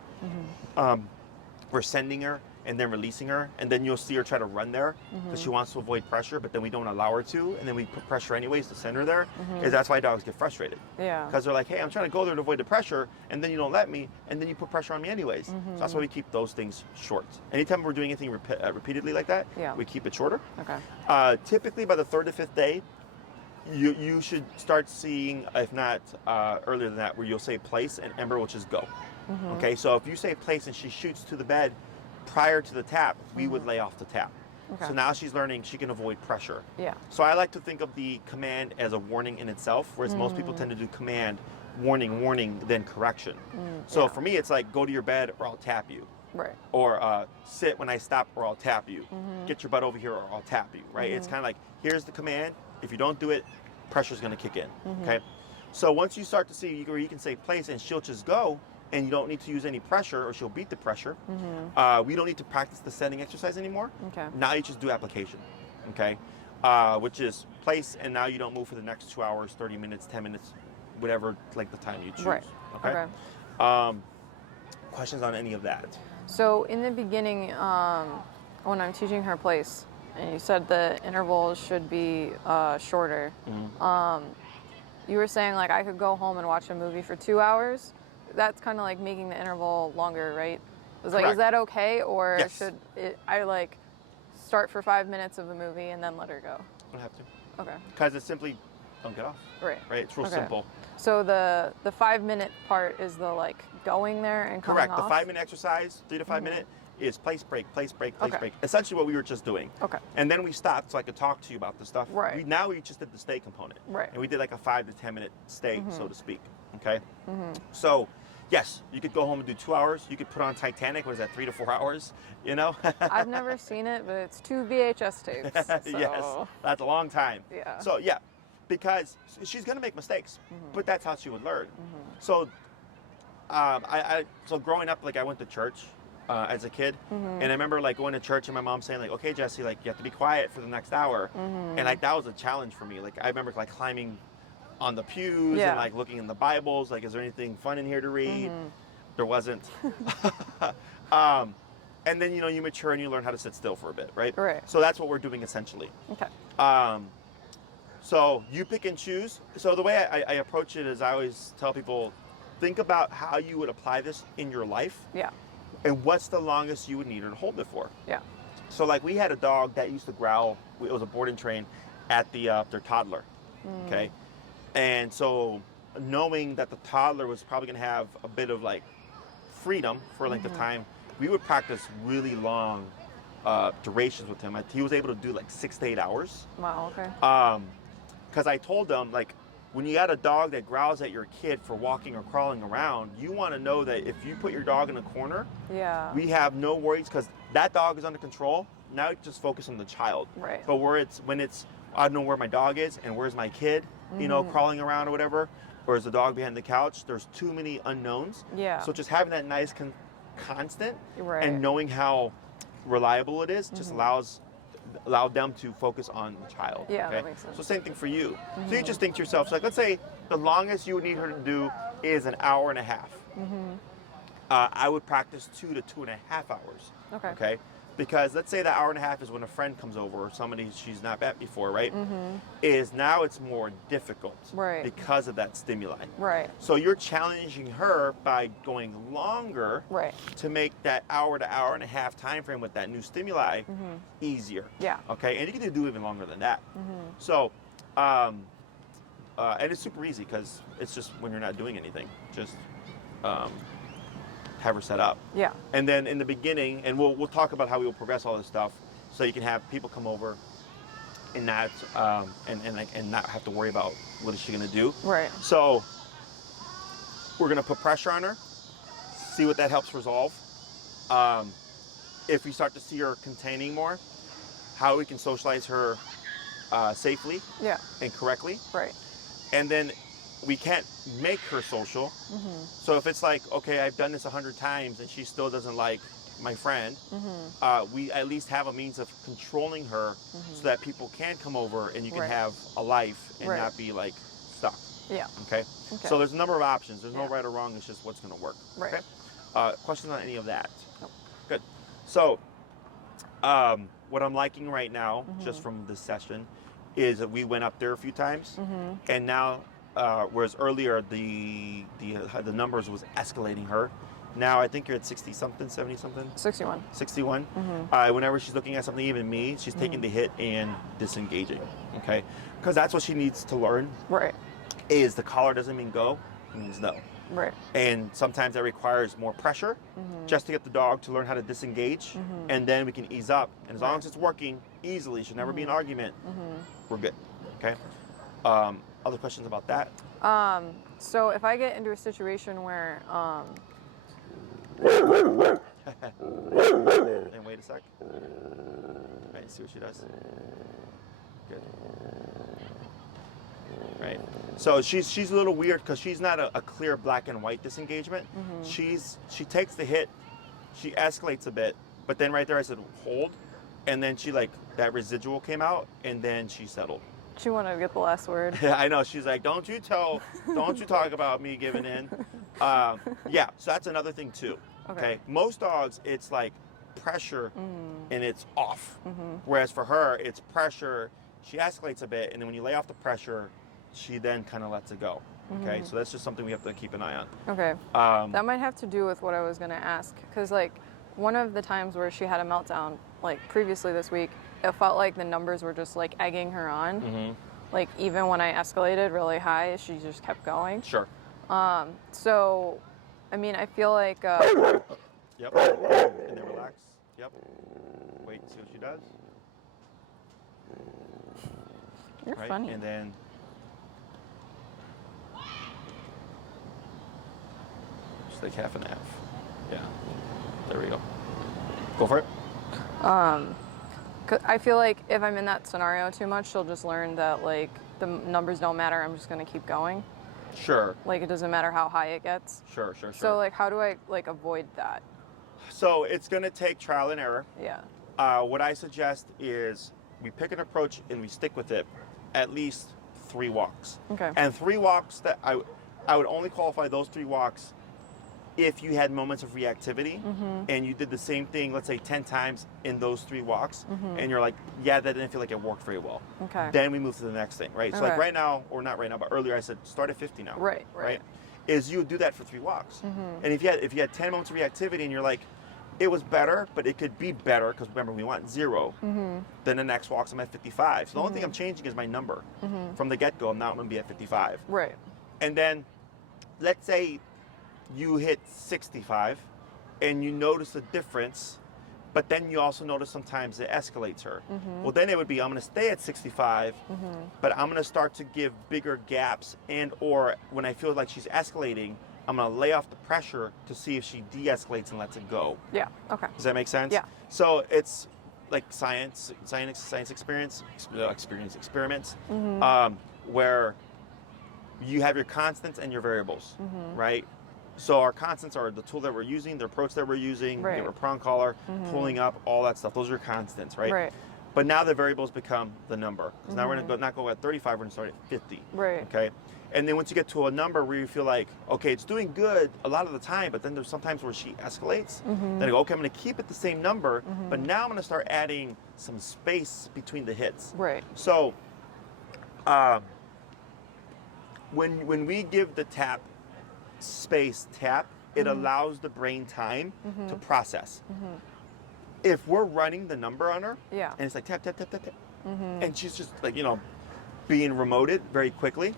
We're sending her and then releasing her, and then you'll see her try to run there because she wants to avoid pressure, but then we don't allow her to, and then we put pressure anyways to send her there. Is that's why dogs get frustrated. Yeah. Because they're like, hey, I'm trying to go there to avoid the pressure, and then you don't let me, and then you put pressure on me anyways. So that's why we keep those things short. Anytime we're doing anything repeatedly like that, we keep it shorter. Okay. Typically by the 3rd to 5th day, you should start seeing, if not earlier than that, where you'll say place and Ember will just go. Okay, so if you say place and she shoots to the bed prior to the tap, we would lay off the tap. Okay. So now she's learning she can avoid pressure. Yeah. So I like to think of the command as a warning in itself, whereas most people tend to do command, warning, warning, then correction. So for me, it's like, go to your bed or I'll tap you. Right. Or sit when I stop or I'll tap you. Get your butt over here or I'll tap you, right? It's kind of like, here's the command. If you don't do it, pressure's going to kick in, okay? So once you start to see where you can say place and she'll just go, and you don't need to use any pressure or she'll beat the pressure. We don't need to practice the sending exercise anymore. Okay. Now you just do application, okay? Which is place, and now you don't move for the next 2 hours, 30 minutes, 10 minutes, whatever like the time you choose. Right. Okay. Questions on any of that? So in the beginning, when I'm teaching her place, and you said the intervals should be shorter, you were saying like I could go home and watch a movie for 2 hours. That's kind of like making the interval longer, right? It's like, Correct. is that okay, or Yes. should I like start for 5 minutes of a movie and then let her go? Don't have to. Okay. Because it's simply, don't get off. Right. Right? It's real Okay. simple. So the 5 minute part is the like going there and coming Correct. off? The 5 minute exercise, 3 to 5 minute, is place, break, place, break, place, Okay. break. Essentially what we were just doing. Okay. And then we stopped so I could talk to you about the stuff. Right. Now we just did the stay component. Right. And we did like a 5 to 10 minute stay, so to speak. Okay. So, yes, you could go home and do 2 hours. You could put on Titanic. What is that, 3 to 4 hours? I've never seen it, but it's 2 VHS tapes. So. Yes, that's a long time. Yeah. So yeah, because she's gonna make mistakes, but that's how she would learn. So, so growing up, like I went to church as a kid, and I remember like going to church and my mom saying like, "Okay, Jesse, like you have to be quiet for the next hour," and like that was a challenge for me. Like I remember like climbing on the pews and like looking in the Bibles, like is there anything fun in here to read? There wasn't. And then you mature and you learn how to sit still for a bit, right? Right. So that's what we're doing essentially. Okay. So you pick and choose. So the way I approach it is I always tell people, think about how you would apply this in your life. Yeah. And what's the longest you would need her to hold it for? Yeah. So like we had a dog that used to growl. It was a board and train at their toddler. Okay. And so knowing that the toddler was probably going to have a bit of like freedom for length of time, we would practice really long durations with him. He was able to do like 6 to 8 hours. Wow. Okay. Because I told them, like, when you got a dog that growls at your kid for walking or crawling around, you want to know that if you put your dog in a corner, Yeah. we have no worries because that dog is under control. Now you just focus on the child. Right. But when it's, I don't know where my dog is and where's my kid, crawling around or whatever, or is the dog behind the couch, there's too many unknowns. Yeah. So just having that nice constant Right. and knowing how reliable it is just allow them to focus on the child. Yeah, okay? that makes sense. So same thing for you. So you just think to yourself, so like let's say the longest you would need her to do is an hour and a half. I would practice 2 to 2.5 hours. Okay. Okay. Because let's say the hour and a half is when a friend comes over or somebody she's not met before, right? Is now it's more difficult Right. because of that stimuli. Right. So you're challenging her by going longer Right. to make that hour to hour and a half time frame with that new stimuli easier. Yeah. Okay, and you can do even longer than that. So, and it's super easy because it's just when you're not doing anything, just have her set up. Yeah. And then in the beginning, and we'll talk about how we will progress all this stuff, so you can have people come over and not and not have to worry about what is she gonna do. Right. So we're gonna put pressure on her, see what that helps resolve. If we start to see her containing more, how we can socialize her safely Yeah. and correctly. Right. And then we can't make her social. So if it's like, okay, I've done this 100 times and she still doesn't like my friend, we at least have a means of controlling her so that people can come over and you can Right. have a life and Right. not be like stuck. Yeah. Okay? Okay. So there's a number of options. There's no Yeah. right or wrong. It's just what's going to work. Right. Okay? Questions on any of that? Nope. Good. So what I'm liking right now, just from this session, is that we went up there a few times, and now, whereas earlier the numbers was escalating her, now I think you're at 60 something, 70 something, 61. 61. Whenever she's looking at something, even me, she's taking the hit and disengaging. Okay, because that's what she needs to learn. Right. Is the collar doesn't mean go, it means no. Right. And sometimes that requires more pressure just to get the dog to learn how to disengage, and then we can ease up. And as long as it's working easily, should never be an argument, we're good. Okay. Other questions about that? So if I get into a situation where, And wait a sec. Right, see what she does. Good. Right. So she's a little weird because she's not a clear black and white disengagement. She takes the hit, she escalates a bit, but then right there I said hold, and then she like that residual came out, and then she settled. she wanted to get the last word. Yeah, I know. She's like, don't you talk about me giving in. Yeah, so that's another thing too. Okay. Most dogs, it's like pressure and it's off. Whereas for her, it's pressure, she escalates a bit, and then when you lay off the pressure, she then kind of lets it go. Okay, so that's just something we have to keep an eye on. Okay. That might have to do with what I was going to ask. Because, like, one of the times where she had a meltdown, like, previously this week, it felt like the numbers were just, like, egging her on. Like, even when I escalated really high, she just kept going. Sure. So, I mean, I feel like... Yep. And then relax. Yep. Wait and see what she does. You're Right? funny. And then... just like half and half. Yeah. There we go. Go for it. I feel like if I'm in that scenario too much, she'll just learn that, like, the numbers don't matter. I'm just going to keep going. Sure. Like, it doesn't matter how high it gets. Sure. So, like, how do I, like, avoid that? So it's going to take trial and error. Yeah. What I suggest is we pick an approach and we stick with it at least 3 walks. Okay. And 3 walks that I would only qualify those 3 walks if you had moments of reactivity and you did the same thing, let's say 10 times in those 3 walks, and you're like, yeah, that didn't feel like it worked very well. Okay. Then we move to the next thing, right? So Okay. like right now, or not right now, but earlier I said start at 50 now. Right. Is you do that for 3 walks. And if you had 10 moments of reactivity and you're like, it was better, but it could be better, because remember, we want 0. Then the next walks I'm at 55. So the only thing I'm changing is my number. From the get-go, I'm now going to be at 55. Right. And then, let's say you hit 65, and you notice a difference, but then you also notice sometimes it escalates her. Well, then it would be, I'm going to stay at 65, but I'm going to start to give bigger gaps, and or when I feel like she's escalating, I'm going to lay off the pressure to see if she de-escalates and lets it go. Yeah. Okay. Does that make sense? Yeah. So it's like science experiments, where you have your constants and your variables, right? So our constants are the tool that we're using, the approach that we're using, Right. your prong collar, pulling up, all that stuff. Those are your constants, right? Right. But now the variables become the number. Because now we're going to not go at 35, we're going to start at 50. Right. Okay? And then once you get to a number where you feel like, okay, it's doing good a lot of the time, but then there's sometimes where she escalates. Then I go, okay, I'm going to keep it the same number, but now I'm going to start adding some space between the hits. Right. So when we give the tap space tap, it allows the brain time to process. If we're running the number on her, Yeah. and it's like tap, tap, tap, tap, tap, and she's just like, being remoted very quickly,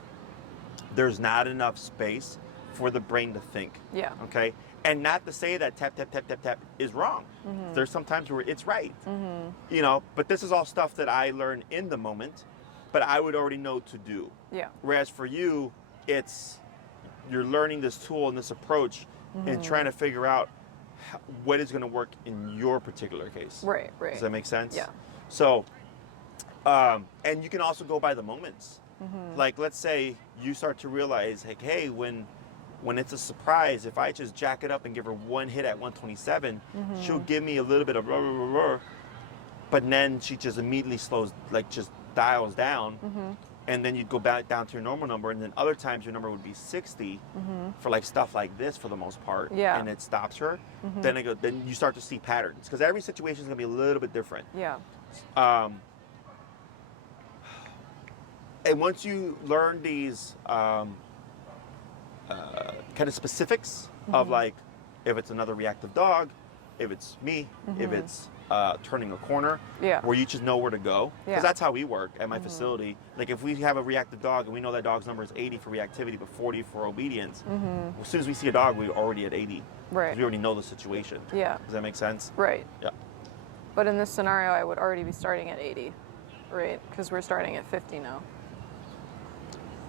there's not enough space for the brain to think. Yeah. Okay? And not to say that tap, tap, tap, tap, tap is wrong. There's some times where it's right. But this is all stuff that I learned in the moment, but I would already know to do. Yeah. Whereas for you, you're learning this tool and this approach and trying to figure out what is going to work in your particular case. Right. Does that make sense? Yeah. So, and you can also go by the moments. Like, let's say you start to realize, like, hey, when it's a surprise, if I just jack it up and give her one hit at 127, she'll give me a little bit of blah, blah, blah, blah, but then she just immediately slows, like just dials down, and then you'd go back down to your normal number, and then other times your number would be 60 for like stuff like this for the most part, and it stops her. Then then you start to see patterns, because every situation is going to be a little bit different. Yeah. And once you learn these kind of specifics of like, if it's another reactive dog, if it's me, if it's turning a corner, where you just know where to go. Because that's how we work at my facility. Like if we have a reactive dog and we know that dog's number is 80 for reactivity but 40 for obedience, as soon as we see a dog, we're already at 80. Right. We already know the situation. Yeah. Does that make sense? Right. Yeah. But in this scenario, I would already be starting at 80, right? Because we're starting at 50 now.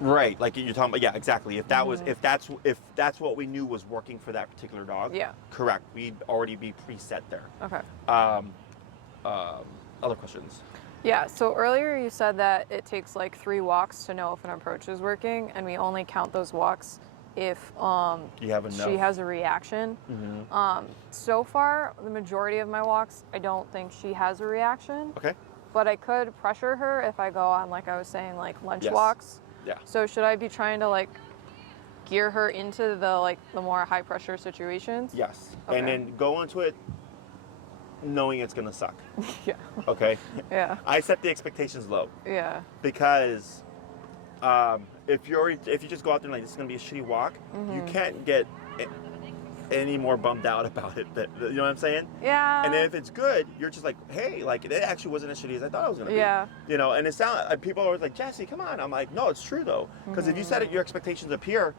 Right, like you're talking about, yeah, exactly. If that was, if that's what we knew was working for that particular dog, correct. We'd already be preset there. Okay. Other questions? Yeah. So earlier you said that it takes like 3 walks to know if an approach is working, and we only count those walks if you have enough. she has a reaction. So far, the majority of my walks, I don't think she has a reaction. Okay. But I could pressure her if I go on, like I was saying, like lunch walks. Yeah. So should I be trying to like gear her into the more high pressure situations? Yes. Okay. And then go into it knowing it's gonna suck. Yeah. Okay. Yeah. I set the expectations low. Yeah. Because if you just go out there and like this is gonna be a shitty walk, you can't get any more bummed out about it. You know what I'm saying? Yeah. And then if it's good, you're just like, hey, like it actually wasn't as shitty as I thought it was gonna be. Yeah. You know, and it sounds like people are always like, Jesse, come on. I'm like, no, it's true though, because if you set your expectations up here,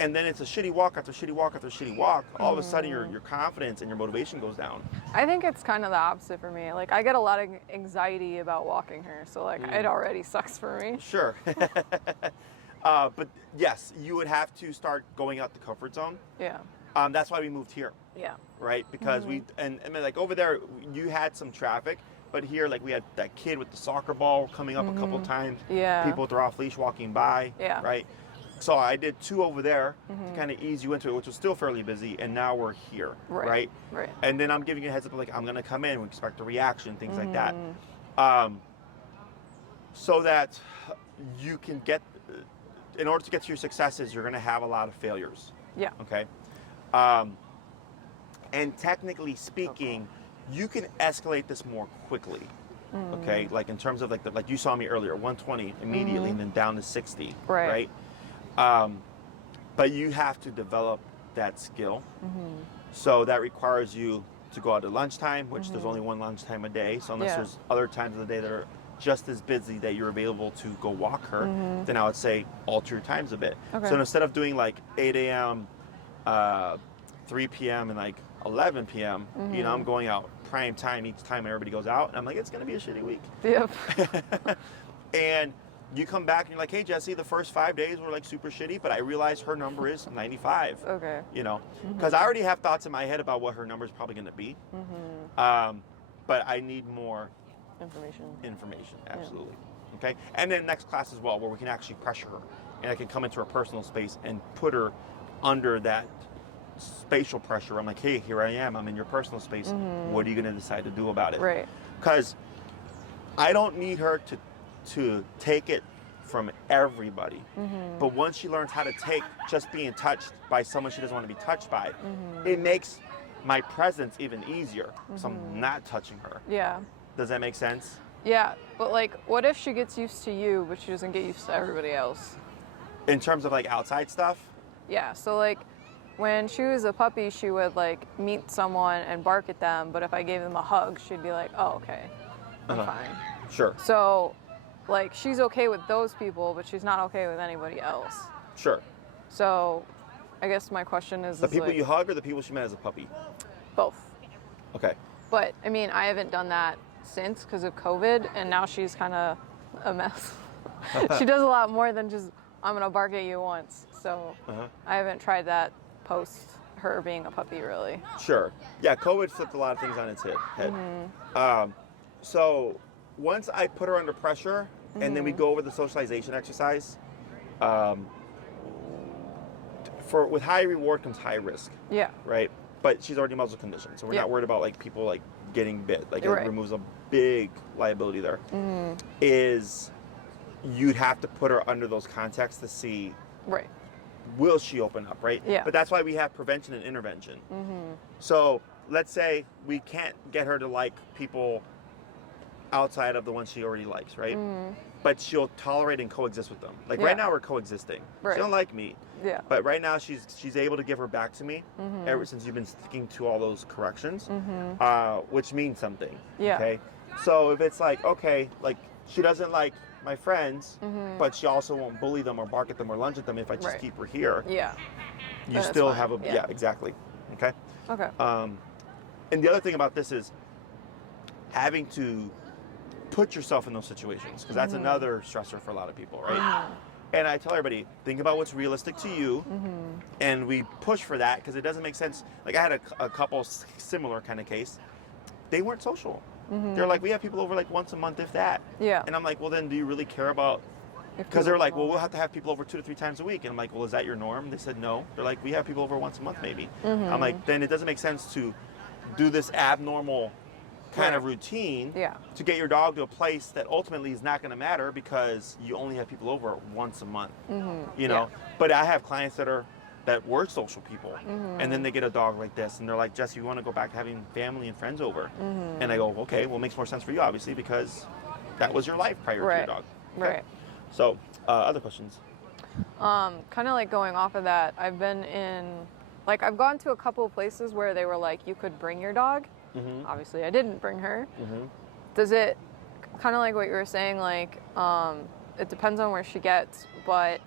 and then it's a shitty walk after shitty walk after shitty walk, all of a sudden your confidence and your motivation goes down. I think it's kind of the opposite for me. Like I get a lot of anxiety about walking her, so like it already sucks for me. Sure. But yes, you would have to start going out the comfort zone. Yeah. That's why we moved here. Yeah. Right? Because we and I mean, like over there, you had some traffic, but here, like we had that kid with the soccer ball coming up a couple times. Yeah. People with their off leash walking by. Yeah. Right. So I did 2 over there to kind of ease you into it, which was still fairly busy, and now we're here. Right. And then I'm giving you a heads up, like I'm gonna come in, we expect a reaction, things like that, so that you can get. In order to get to your successes, you're gonna have a lot of failures. Yeah. Okay. And technically speaking, you can escalate this more quickly. Okay, like in terms of like you saw me earlier, 120 immediately, and then down to 60. Right. But you have to develop that skill. So that requires you to go out at lunchtime, which there's only one lunchtime a day. So unless there's other times of the day that are just as busy that you're available to go walk her, then I would say alter your times a bit. Okay. So instead of doing like 8 a.m., 3 p.m. and like 11 p.m., you know, I'm going out prime time each time everybody goes out. And I'm like, it's going to be a shitty week. Yep. And you come back and you're like, hey, Jesse, the first 5 days were like super shitty, but I realized her number is 95. Okay. You know, because I already have thoughts in my head about what her number is probably going to be. But I need more information. Absolutely. Okay. And then next class as well, where we can actually pressure her and I can come into her personal space and put her under that spatial pressure. I'm like, hey, here I am. I'm in your personal space. What are you going to decide to do about it? Right. Because I don't need her to take it from everybody. But once she learns how to take just being touched by someone she doesn't want to be touched by, it makes my presence even easier. So I'm not touching her. Yeah. Does that make sense? Yeah, but like, what if she gets used to you, but she doesn't get used to everybody else? In terms of like outside stuff? Yeah, so like, when she was a puppy, she would like meet someone and bark at them, but if I gave them a hug, she'd be like, oh, okay, I'm fine. Sure. So, like, she's okay with those people, but she's not okay with anybody else. Sure. So, I guess my question is... The people like, you hug or the people she met as a puppy? both. Okay. But, I mean, I haven't done that since because of COVID, and now she's kind of a mess. She does a lot more than just, I'm going to bark at you once. So, I haven't tried that post her being a puppy, really. Sure. Yeah, COVID flipped a lot of things on its head. So once I put her under pressure, and then we go over the socialization exercise. With high reward comes high risk, Yeah. right? But she's already muzzle conditioned, so we're not worried about like people like getting bit. Like it Right. removes a big liability there. Is you'd have to put her under those contexts to see Right. will she open up, right? Yeah. But that's why we have prevention and intervention. So let's say we can't get her to like people outside of the ones she already likes, right? But she'll tolerate and coexist with them. Like right Yeah. now we're coexisting. Right. She don't like me. Yeah. But right now she's able to give her back to me ever since you've been sticking to all those corrections, which means something. Yeah. Okay. So if it's like, okay, like she doesn't like my friends, but she also won't bully them or bark at them or lunge at them if I just Right. keep her here, Yeah. you Then it's still fine. have a, Yeah. exactly. Okay. Okay. And the other thing about this is having to put yourself in those situations, because that's another stressor for a lot of people, right? And I tell everybody, think about what's realistic to you, and we push for that because it doesn't make sense. Like I had a couple similar kind of case. They weren't social. They're like, we have people over like once a month, if that. Yeah. And I'm like, well, then do you really care about? Because they're like, well, we'll have to have people over 2 to 3 times a week. And I'm like, well, is that your norm? They said no. They're like, we have people over once a month, maybe. I'm like, then it doesn't make sense to do this abnormal kind of routine Yeah. to get your dog to a place that ultimately is not going to matter because you only have people over once a month. You know. But I have clients that were social people, and then they get a dog like this, and they're like, Jesse, you want to go back to having family and friends over? And I go, okay, well, it makes more sense for you, obviously, because that was your life prior to your dog. Okay? Right. So, other questions? Kind of like going off of that, I've been in, like, I've gone to a couple of places where they were like, you could bring your dog. Obviously, I didn't bring her. Does it, kind of like what you were saying, like, it depends on where she gets, but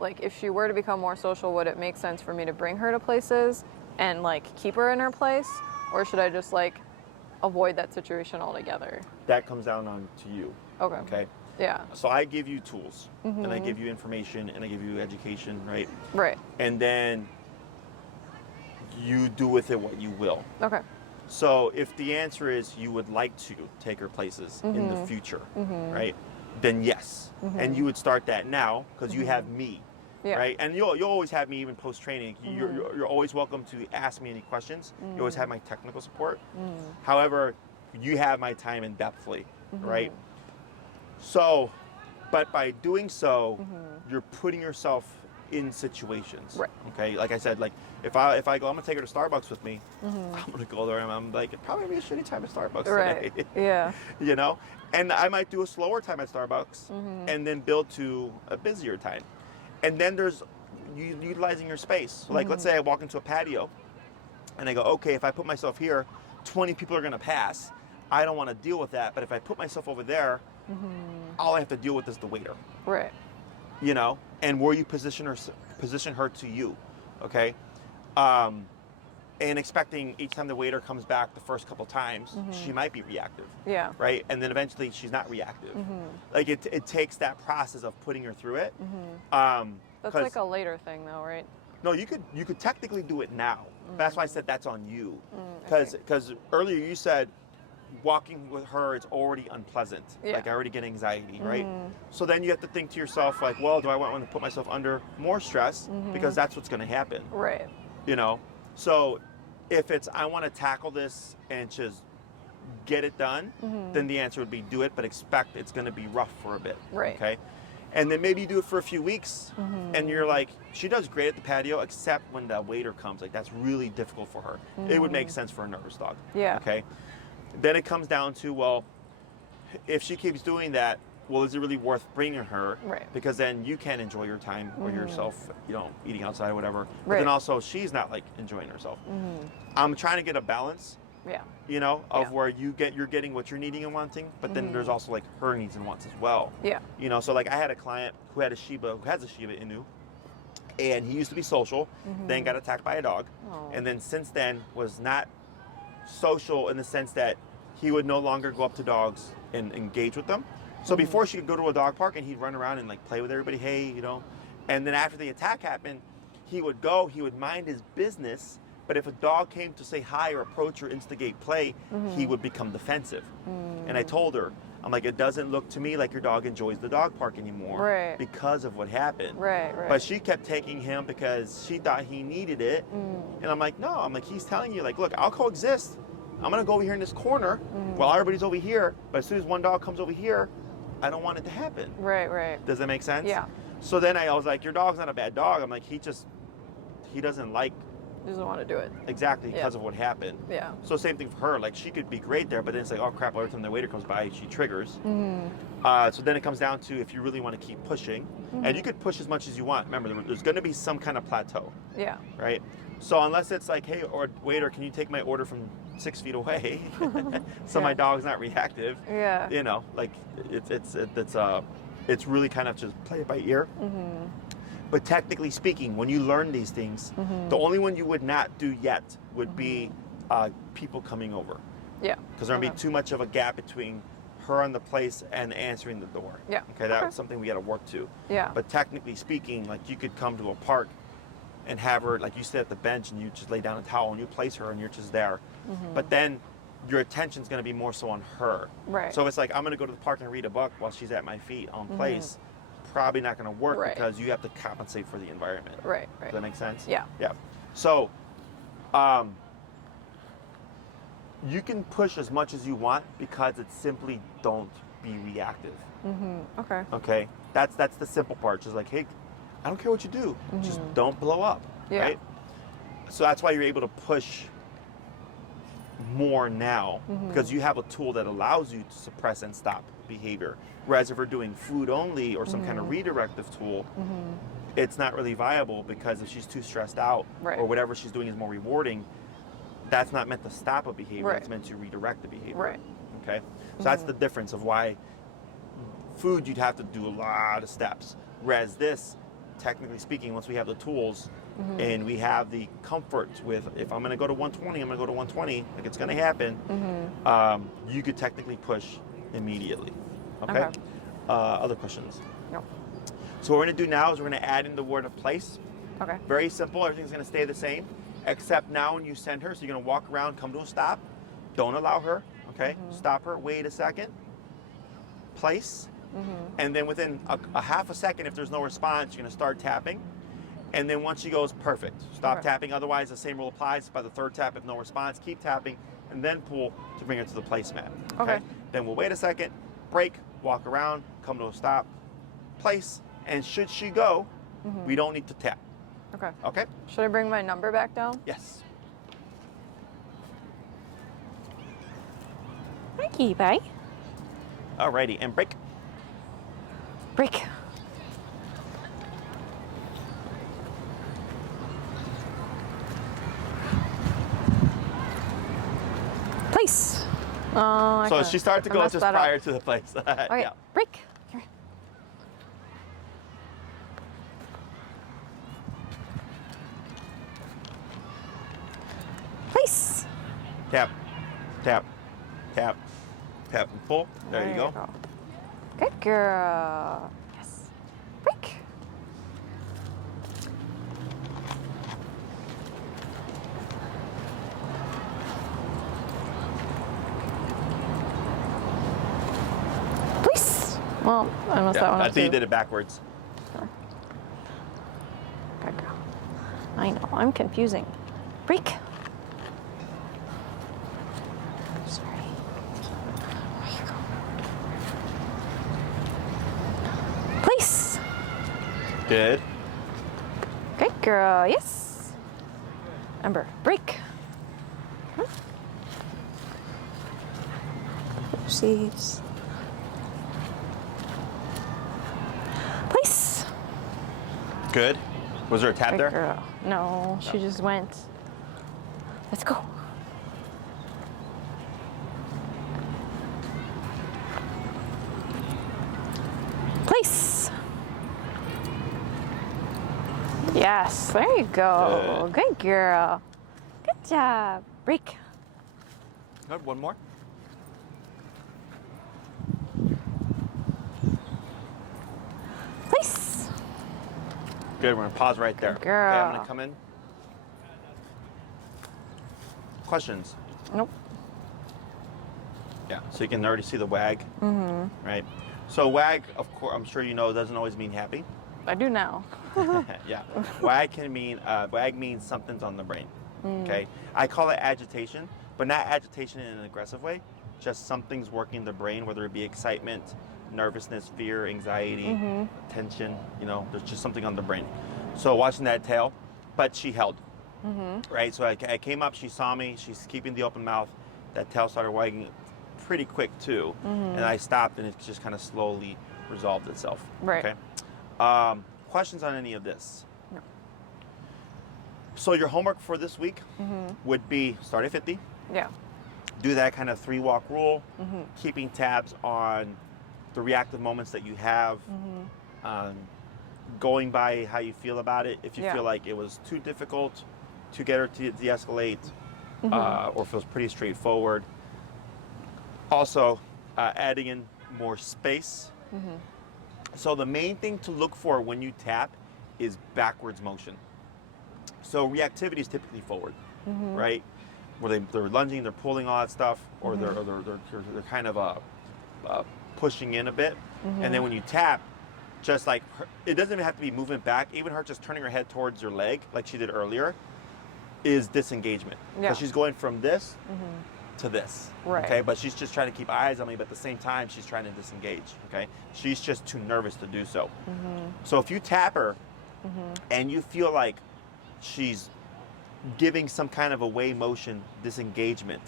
like if she were to become more social, would it make sense for me to bring her to places and like keep her in her place, or should I just like avoid that situation altogether? That comes down on to you. Okay. Okay. Yeah. So I give you tools, and I give you information, and I give you education, right? Right. And then you do with it what you will. Okay. So if the answer is you would like to take her places in the future, right? Then yes, and you would start that now because you have me, Yeah. right? And you'll always have me even post training. You're always welcome to ask me any questions. You always have my technical support. However, you have my time in depthly, right? So, but by doing so, you're putting yourself in situations. Right. Okay. Like I said, like if I go, I'm gonna take her to Starbucks with me. I'm gonna go there and I'm like, it'd probably be a shitty time at Starbucks Right. today. Yeah. You know, and I might do a slower time at Starbucks and then build to a busier time. And then there's utilizing your space. So like, let's say I walk into a patio and I go, okay, if I put myself here, 20 people are gonna pass. I don't want to deal with that. But if I put myself over there, all I have to deal with is the waiter. Right. You know, and where you position her to you, okay? And expecting each time the waiter comes back the first couple times, she might be reactive. Yeah. Right? And then eventually she's not reactive. Like it takes that process of putting her through it. That's like a later thing though, right? No, you could technically do it now. That's why I said that's on you. Okay. Because earlier you said walking with her is already unpleasant. Yeah. Like I already get anxiety, right? So then you have to think to yourself like, well, do I want to put myself under more stress? Because that's what's going to happen. Right. You know? So if it's, I want to tackle this and just get it done, then the answer would be do it, but expect it's going to be rough for a bit. Right. Okay? And then maybe you do it for a few weeks and you're like, she does great at the patio, except when the waiter comes. Like that's really difficult for her. It would make sense for a nervous dog. Yeah. Okay? Then it comes down to, well, if she keeps doing that, well, is it really worth bringing her? Right. Because then you can enjoy your time or yourself, you know, eating outside or whatever. But Right. then also she's not like enjoying herself. I'm trying to get a balance, Yeah. you know, of Yeah. where you're getting what you're needing and wanting, but then there's also like her needs and wants as well. Yeah. You know, so like I had a client who has a Shiba Inu, and he used to be social, then got attacked by a dog, Oh. and then since then was not social in the sense that he would no longer go up to dogs and engage with them. So before she could go to a dog park and he'd run around and like play with everybody, hey, you know. And then after the attack happened, he would mind his business, But if a dog came to say hi or approach or instigate play, he would become defensive. And I told her, I'm like, it doesn't look to me like your dog enjoys the dog park anymore Right. because of what happened. Right. But she kept taking him because she thought he needed it. And I'm like, no, I'm like, he's telling you, like, look, I'll coexist. I'm gonna go over here in this corner while everybody's over here. But as soon as one dog comes over here, I don't want it to happen. Right. Does that make sense? Yeah. So then I was like, your dog's not a bad dog. I'm like, he doesn't like He doesn't want to do it. exactly because of what happened. Yeah. So same thing for her. Like, she could be great there, but then it's like, oh crap, every time the waiter comes by, she triggers. So then it comes down to if you really want to keep pushing, and you could push as much as you want. Remember, there's going to be some kind of plateau, Yeah. right? So unless it's like, hey, or waiter, can you take my order from 6 feet away, so my dog's not reactive. Yeah. You know, like it's really kind of just play it by ear. But technically speaking, when you learn these things, the only one you would not do yet would be people coming over. Yeah. Because there'd be too much of a gap between her on the place and answering the door. Yeah. Okay, that's something we got to work to. Yeah. But technically speaking, like, you could come to a park and have her, like, you sit at the bench and you just lay down a towel and you place her and you're just there. But then your attention's going to be more so on her. Right. So it's like, I'm going to go to the park and read a book while she's at my feet on place. Probably not going to work Right. because you have to compensate for the environment. Right. Does that make sense? Yeah. Yeah. So, you can push as much as you want because it's simply don't be reactive. Okay. Okay? That's the simple part. Just like, hey, I don't care what you do. Just don't blow up. Yeah. Right? So that's why you're able to push more now because you have a tool that allows you to suppress and stop behavior. Whereas if we're doing food only or some kind of redirective tool, it's not really viable because if she's too stressed out Right. or whatever she's doing is more rewarding, that's not meant to stop a behavior. Right. It's meant to redirect the behavior. Right. Okay? So that's the difference of why food you'd have to do a lot of steps. Whereas this, technically speaking, once we have the tools and we have the comfort with, if I'm going to go to 120, I'm going to go to 120, like it's going to happen, you could technically push immediately. Okay? Okay. Other questions? No. So what we're going to do now is we're going to add in the word of place. Okay. Very simple. Everything's going to stay the same, except now when you send her, so you're going to walk around, come to a stop. Don't allow her. Okay? Stop her. Wait a second. Place. And then within a half a second, if there's no response, you're going to start tapping. And then once she goes, perfect. Stop tapping. Otherwise, the same rule applies. By the third tap, if no response, keep tapping, and then pull to bring her to the placemat. Okay. Then we'll wait a second, break, walk around, come to a stop, place, and should she go, we don't need to tap. Okay. Okay? Should I bring my number back down? Yes. Thank you, bye. Alrighty, and break. Break. Place. Oh, So she started to go just prior to the place. Okay, Yeah. break. Here. Place. Tap, tap, tap, tap, and pull. There you go. Good girl. Yes. Break. Place. Well, I messed that Yeah, one I up think you too. did it backwards. Good girl. I know, I'm confusing. Break. Sorry. There you go. Place. Good. Good girl. Yes. Ember, break. Oopsies. Place. Good. Was there a tap Good there? girl. No, she just went. Let's go. Place. Yes, there you go. Good girl. Good job. Break. Good. One more. Place. Good. We're gonna pause right there. Good girl. Okay, I'm gonna come in. Questions? Nope. Yeah, so you can already see the wag, right? So wag, of course, I'm sure you know, doesn't always mean happy. I do now. Yeah, wag means something's on the brain. Okay, I call it agitation, but not agitation in an aggressive way. Just something's working the brain, whether it be excitement, nervousness, fear, anxiety, tension. You know, there's just something on the brain. So watching that tail, but she held. Right, so I came up, she saw me, she's keeping the open mouth. That tail started wagging pretty quick too, and I stopped, and it just kind of slowly resolved itself. Right. Okay. Questions on any of this? No. So your homework for this week would be start at 50. Yeah. Do that kind of 3-walk rule, keeping tabs on the reactive moments that you have, going by how you feel about it. If you feel like it was too difficult to get her to de-escalate, or feels pretty straightforward. Also, adding in more space. So the main thing to look for when you tap is backwards motion. So reactivity is typically forward, right? Where they're lunging, they're pulling all that stuff, or they're kind of pushing in a bit. And then when you tap, just like her, it doesn't even have to be movement back. Even her just turning her head towards your leg, like she did earlier, is disengagement. Yeah. So she's going from this to this. Right. Okay, but she's just trying to keep eyes on me, but at the same time, she's trying to disengage. Okay, she's just too nervous to do so. So if you tap her and you feel like she's giving some kind of away motion disengagement,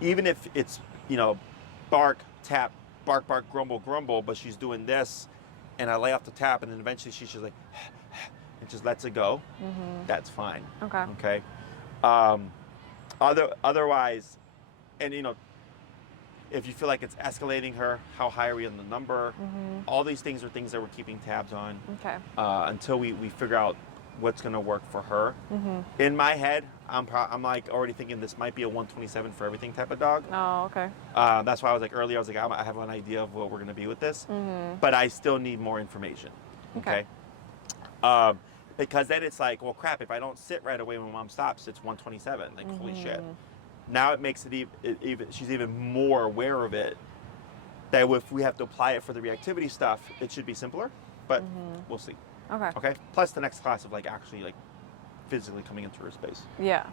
even if it's, you know, bark, tap, bark, bark, grumble, grumble, but she's doing this, and I lay off the tap, and then eventually she's just like, and just lets it go, that's fine. Okay. Okay. Otherwise, and you know, if you feel like it's escalating her, how high are we on the number? All these things are things that we're keeping tabs on Okay. until we figure out what's going to work for her. In my head, I'm like already thinking this might be a 127 for everything type of dog. Oh, okay. That's why I was like earlier, I was like, I have an idea of what we're going to be with this, but I still need more information. Okay. Because then it's like, well, crap, if I don't sit right away when mom stops, it's 127. Like, holy shit. Now it makes it even, she's even more aware of it, that if we have to apply it for the reactivity stuff, it should be simpler, but we'll see. Okay. Okay. Plus the next class of like actually like physically coming into her space. Yeah.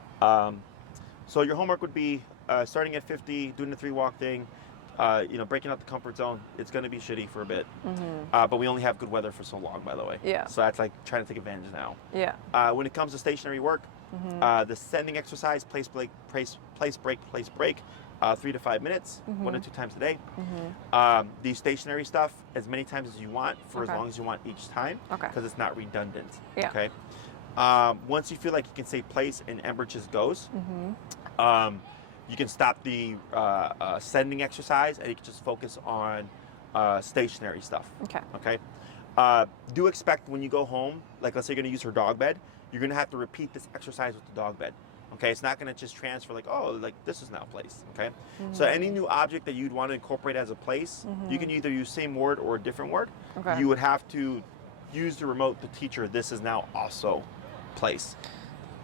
So your homework would be starting at 50, doing the 3-walk thing, you know, breaking out the comfort zone. It's going to be shitty for a bit, but we only have good weather for so long, by the way. Yeah. So that's like trying to take advantage now. Yeah. When it comes to stationary work, the sending exercise, place, break, 3 to 5 minutes, 1 to 2 times a day. The stationary stuff, as many times as you want, for as long as you want each time, because it's not redundant. Yeah. Okay. Once you feel like you can say place and Ember just goes, you can stop the sending exercise and you can just focus on stationary stuff. Okay. Okay. Do expect when you go home, like let's say you're going to use her dog bed, you're going to have to repeat this exercise with the dog bed. Okay, it's not going to just transfer like, oh, like this is now place. Okay, so any new object that you'd want to incorporate as a place, you can either use same word or a different word. Okay. You would have to use the remote to teach her this is now also place.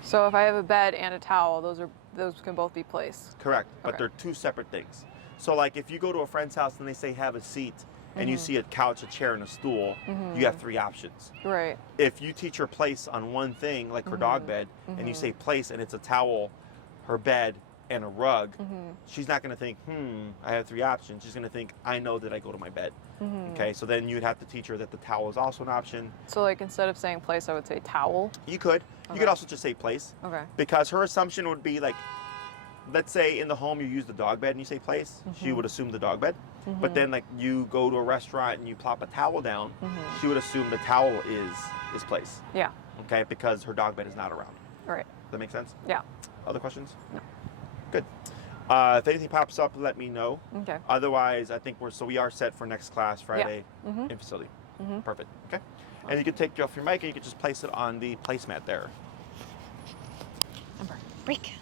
So if I have a bed and a towel, those can both be placed. Correct, but Okay. they're two separate things. So like if you go to a friend's house and they say have a seat, and you see a couch, a chair, and a stool, you have 3 options. Right. If you teach her place on one thing, like her dog bed, and you say place and it's a towel, her bed, and a rug, she's not going to think, I have 3 options. She's going to think, I know that I go to my bed. Okay, so then you'd have to teach her that the towel is also an option. So like instead of saying place, I would say towel. You could. You could also just say place. Okay. Because her assumption would be like, let's say in the home you use the dog bed and you say place, she would assume the dog bed. But then like you go to a restaurant and you plop a towel down, she would assume the towel is place. Yeah. Okay, because her dog bed is not around. All right. Does that make sense? Yeah. Other questions? No. Good. If anything pops up, let me know. Okay. Otherwise, I think we are set for next class Friday in facility. Perfect. Okay. And you can take off your mic and you can just place it on the placemat there. Ember, break.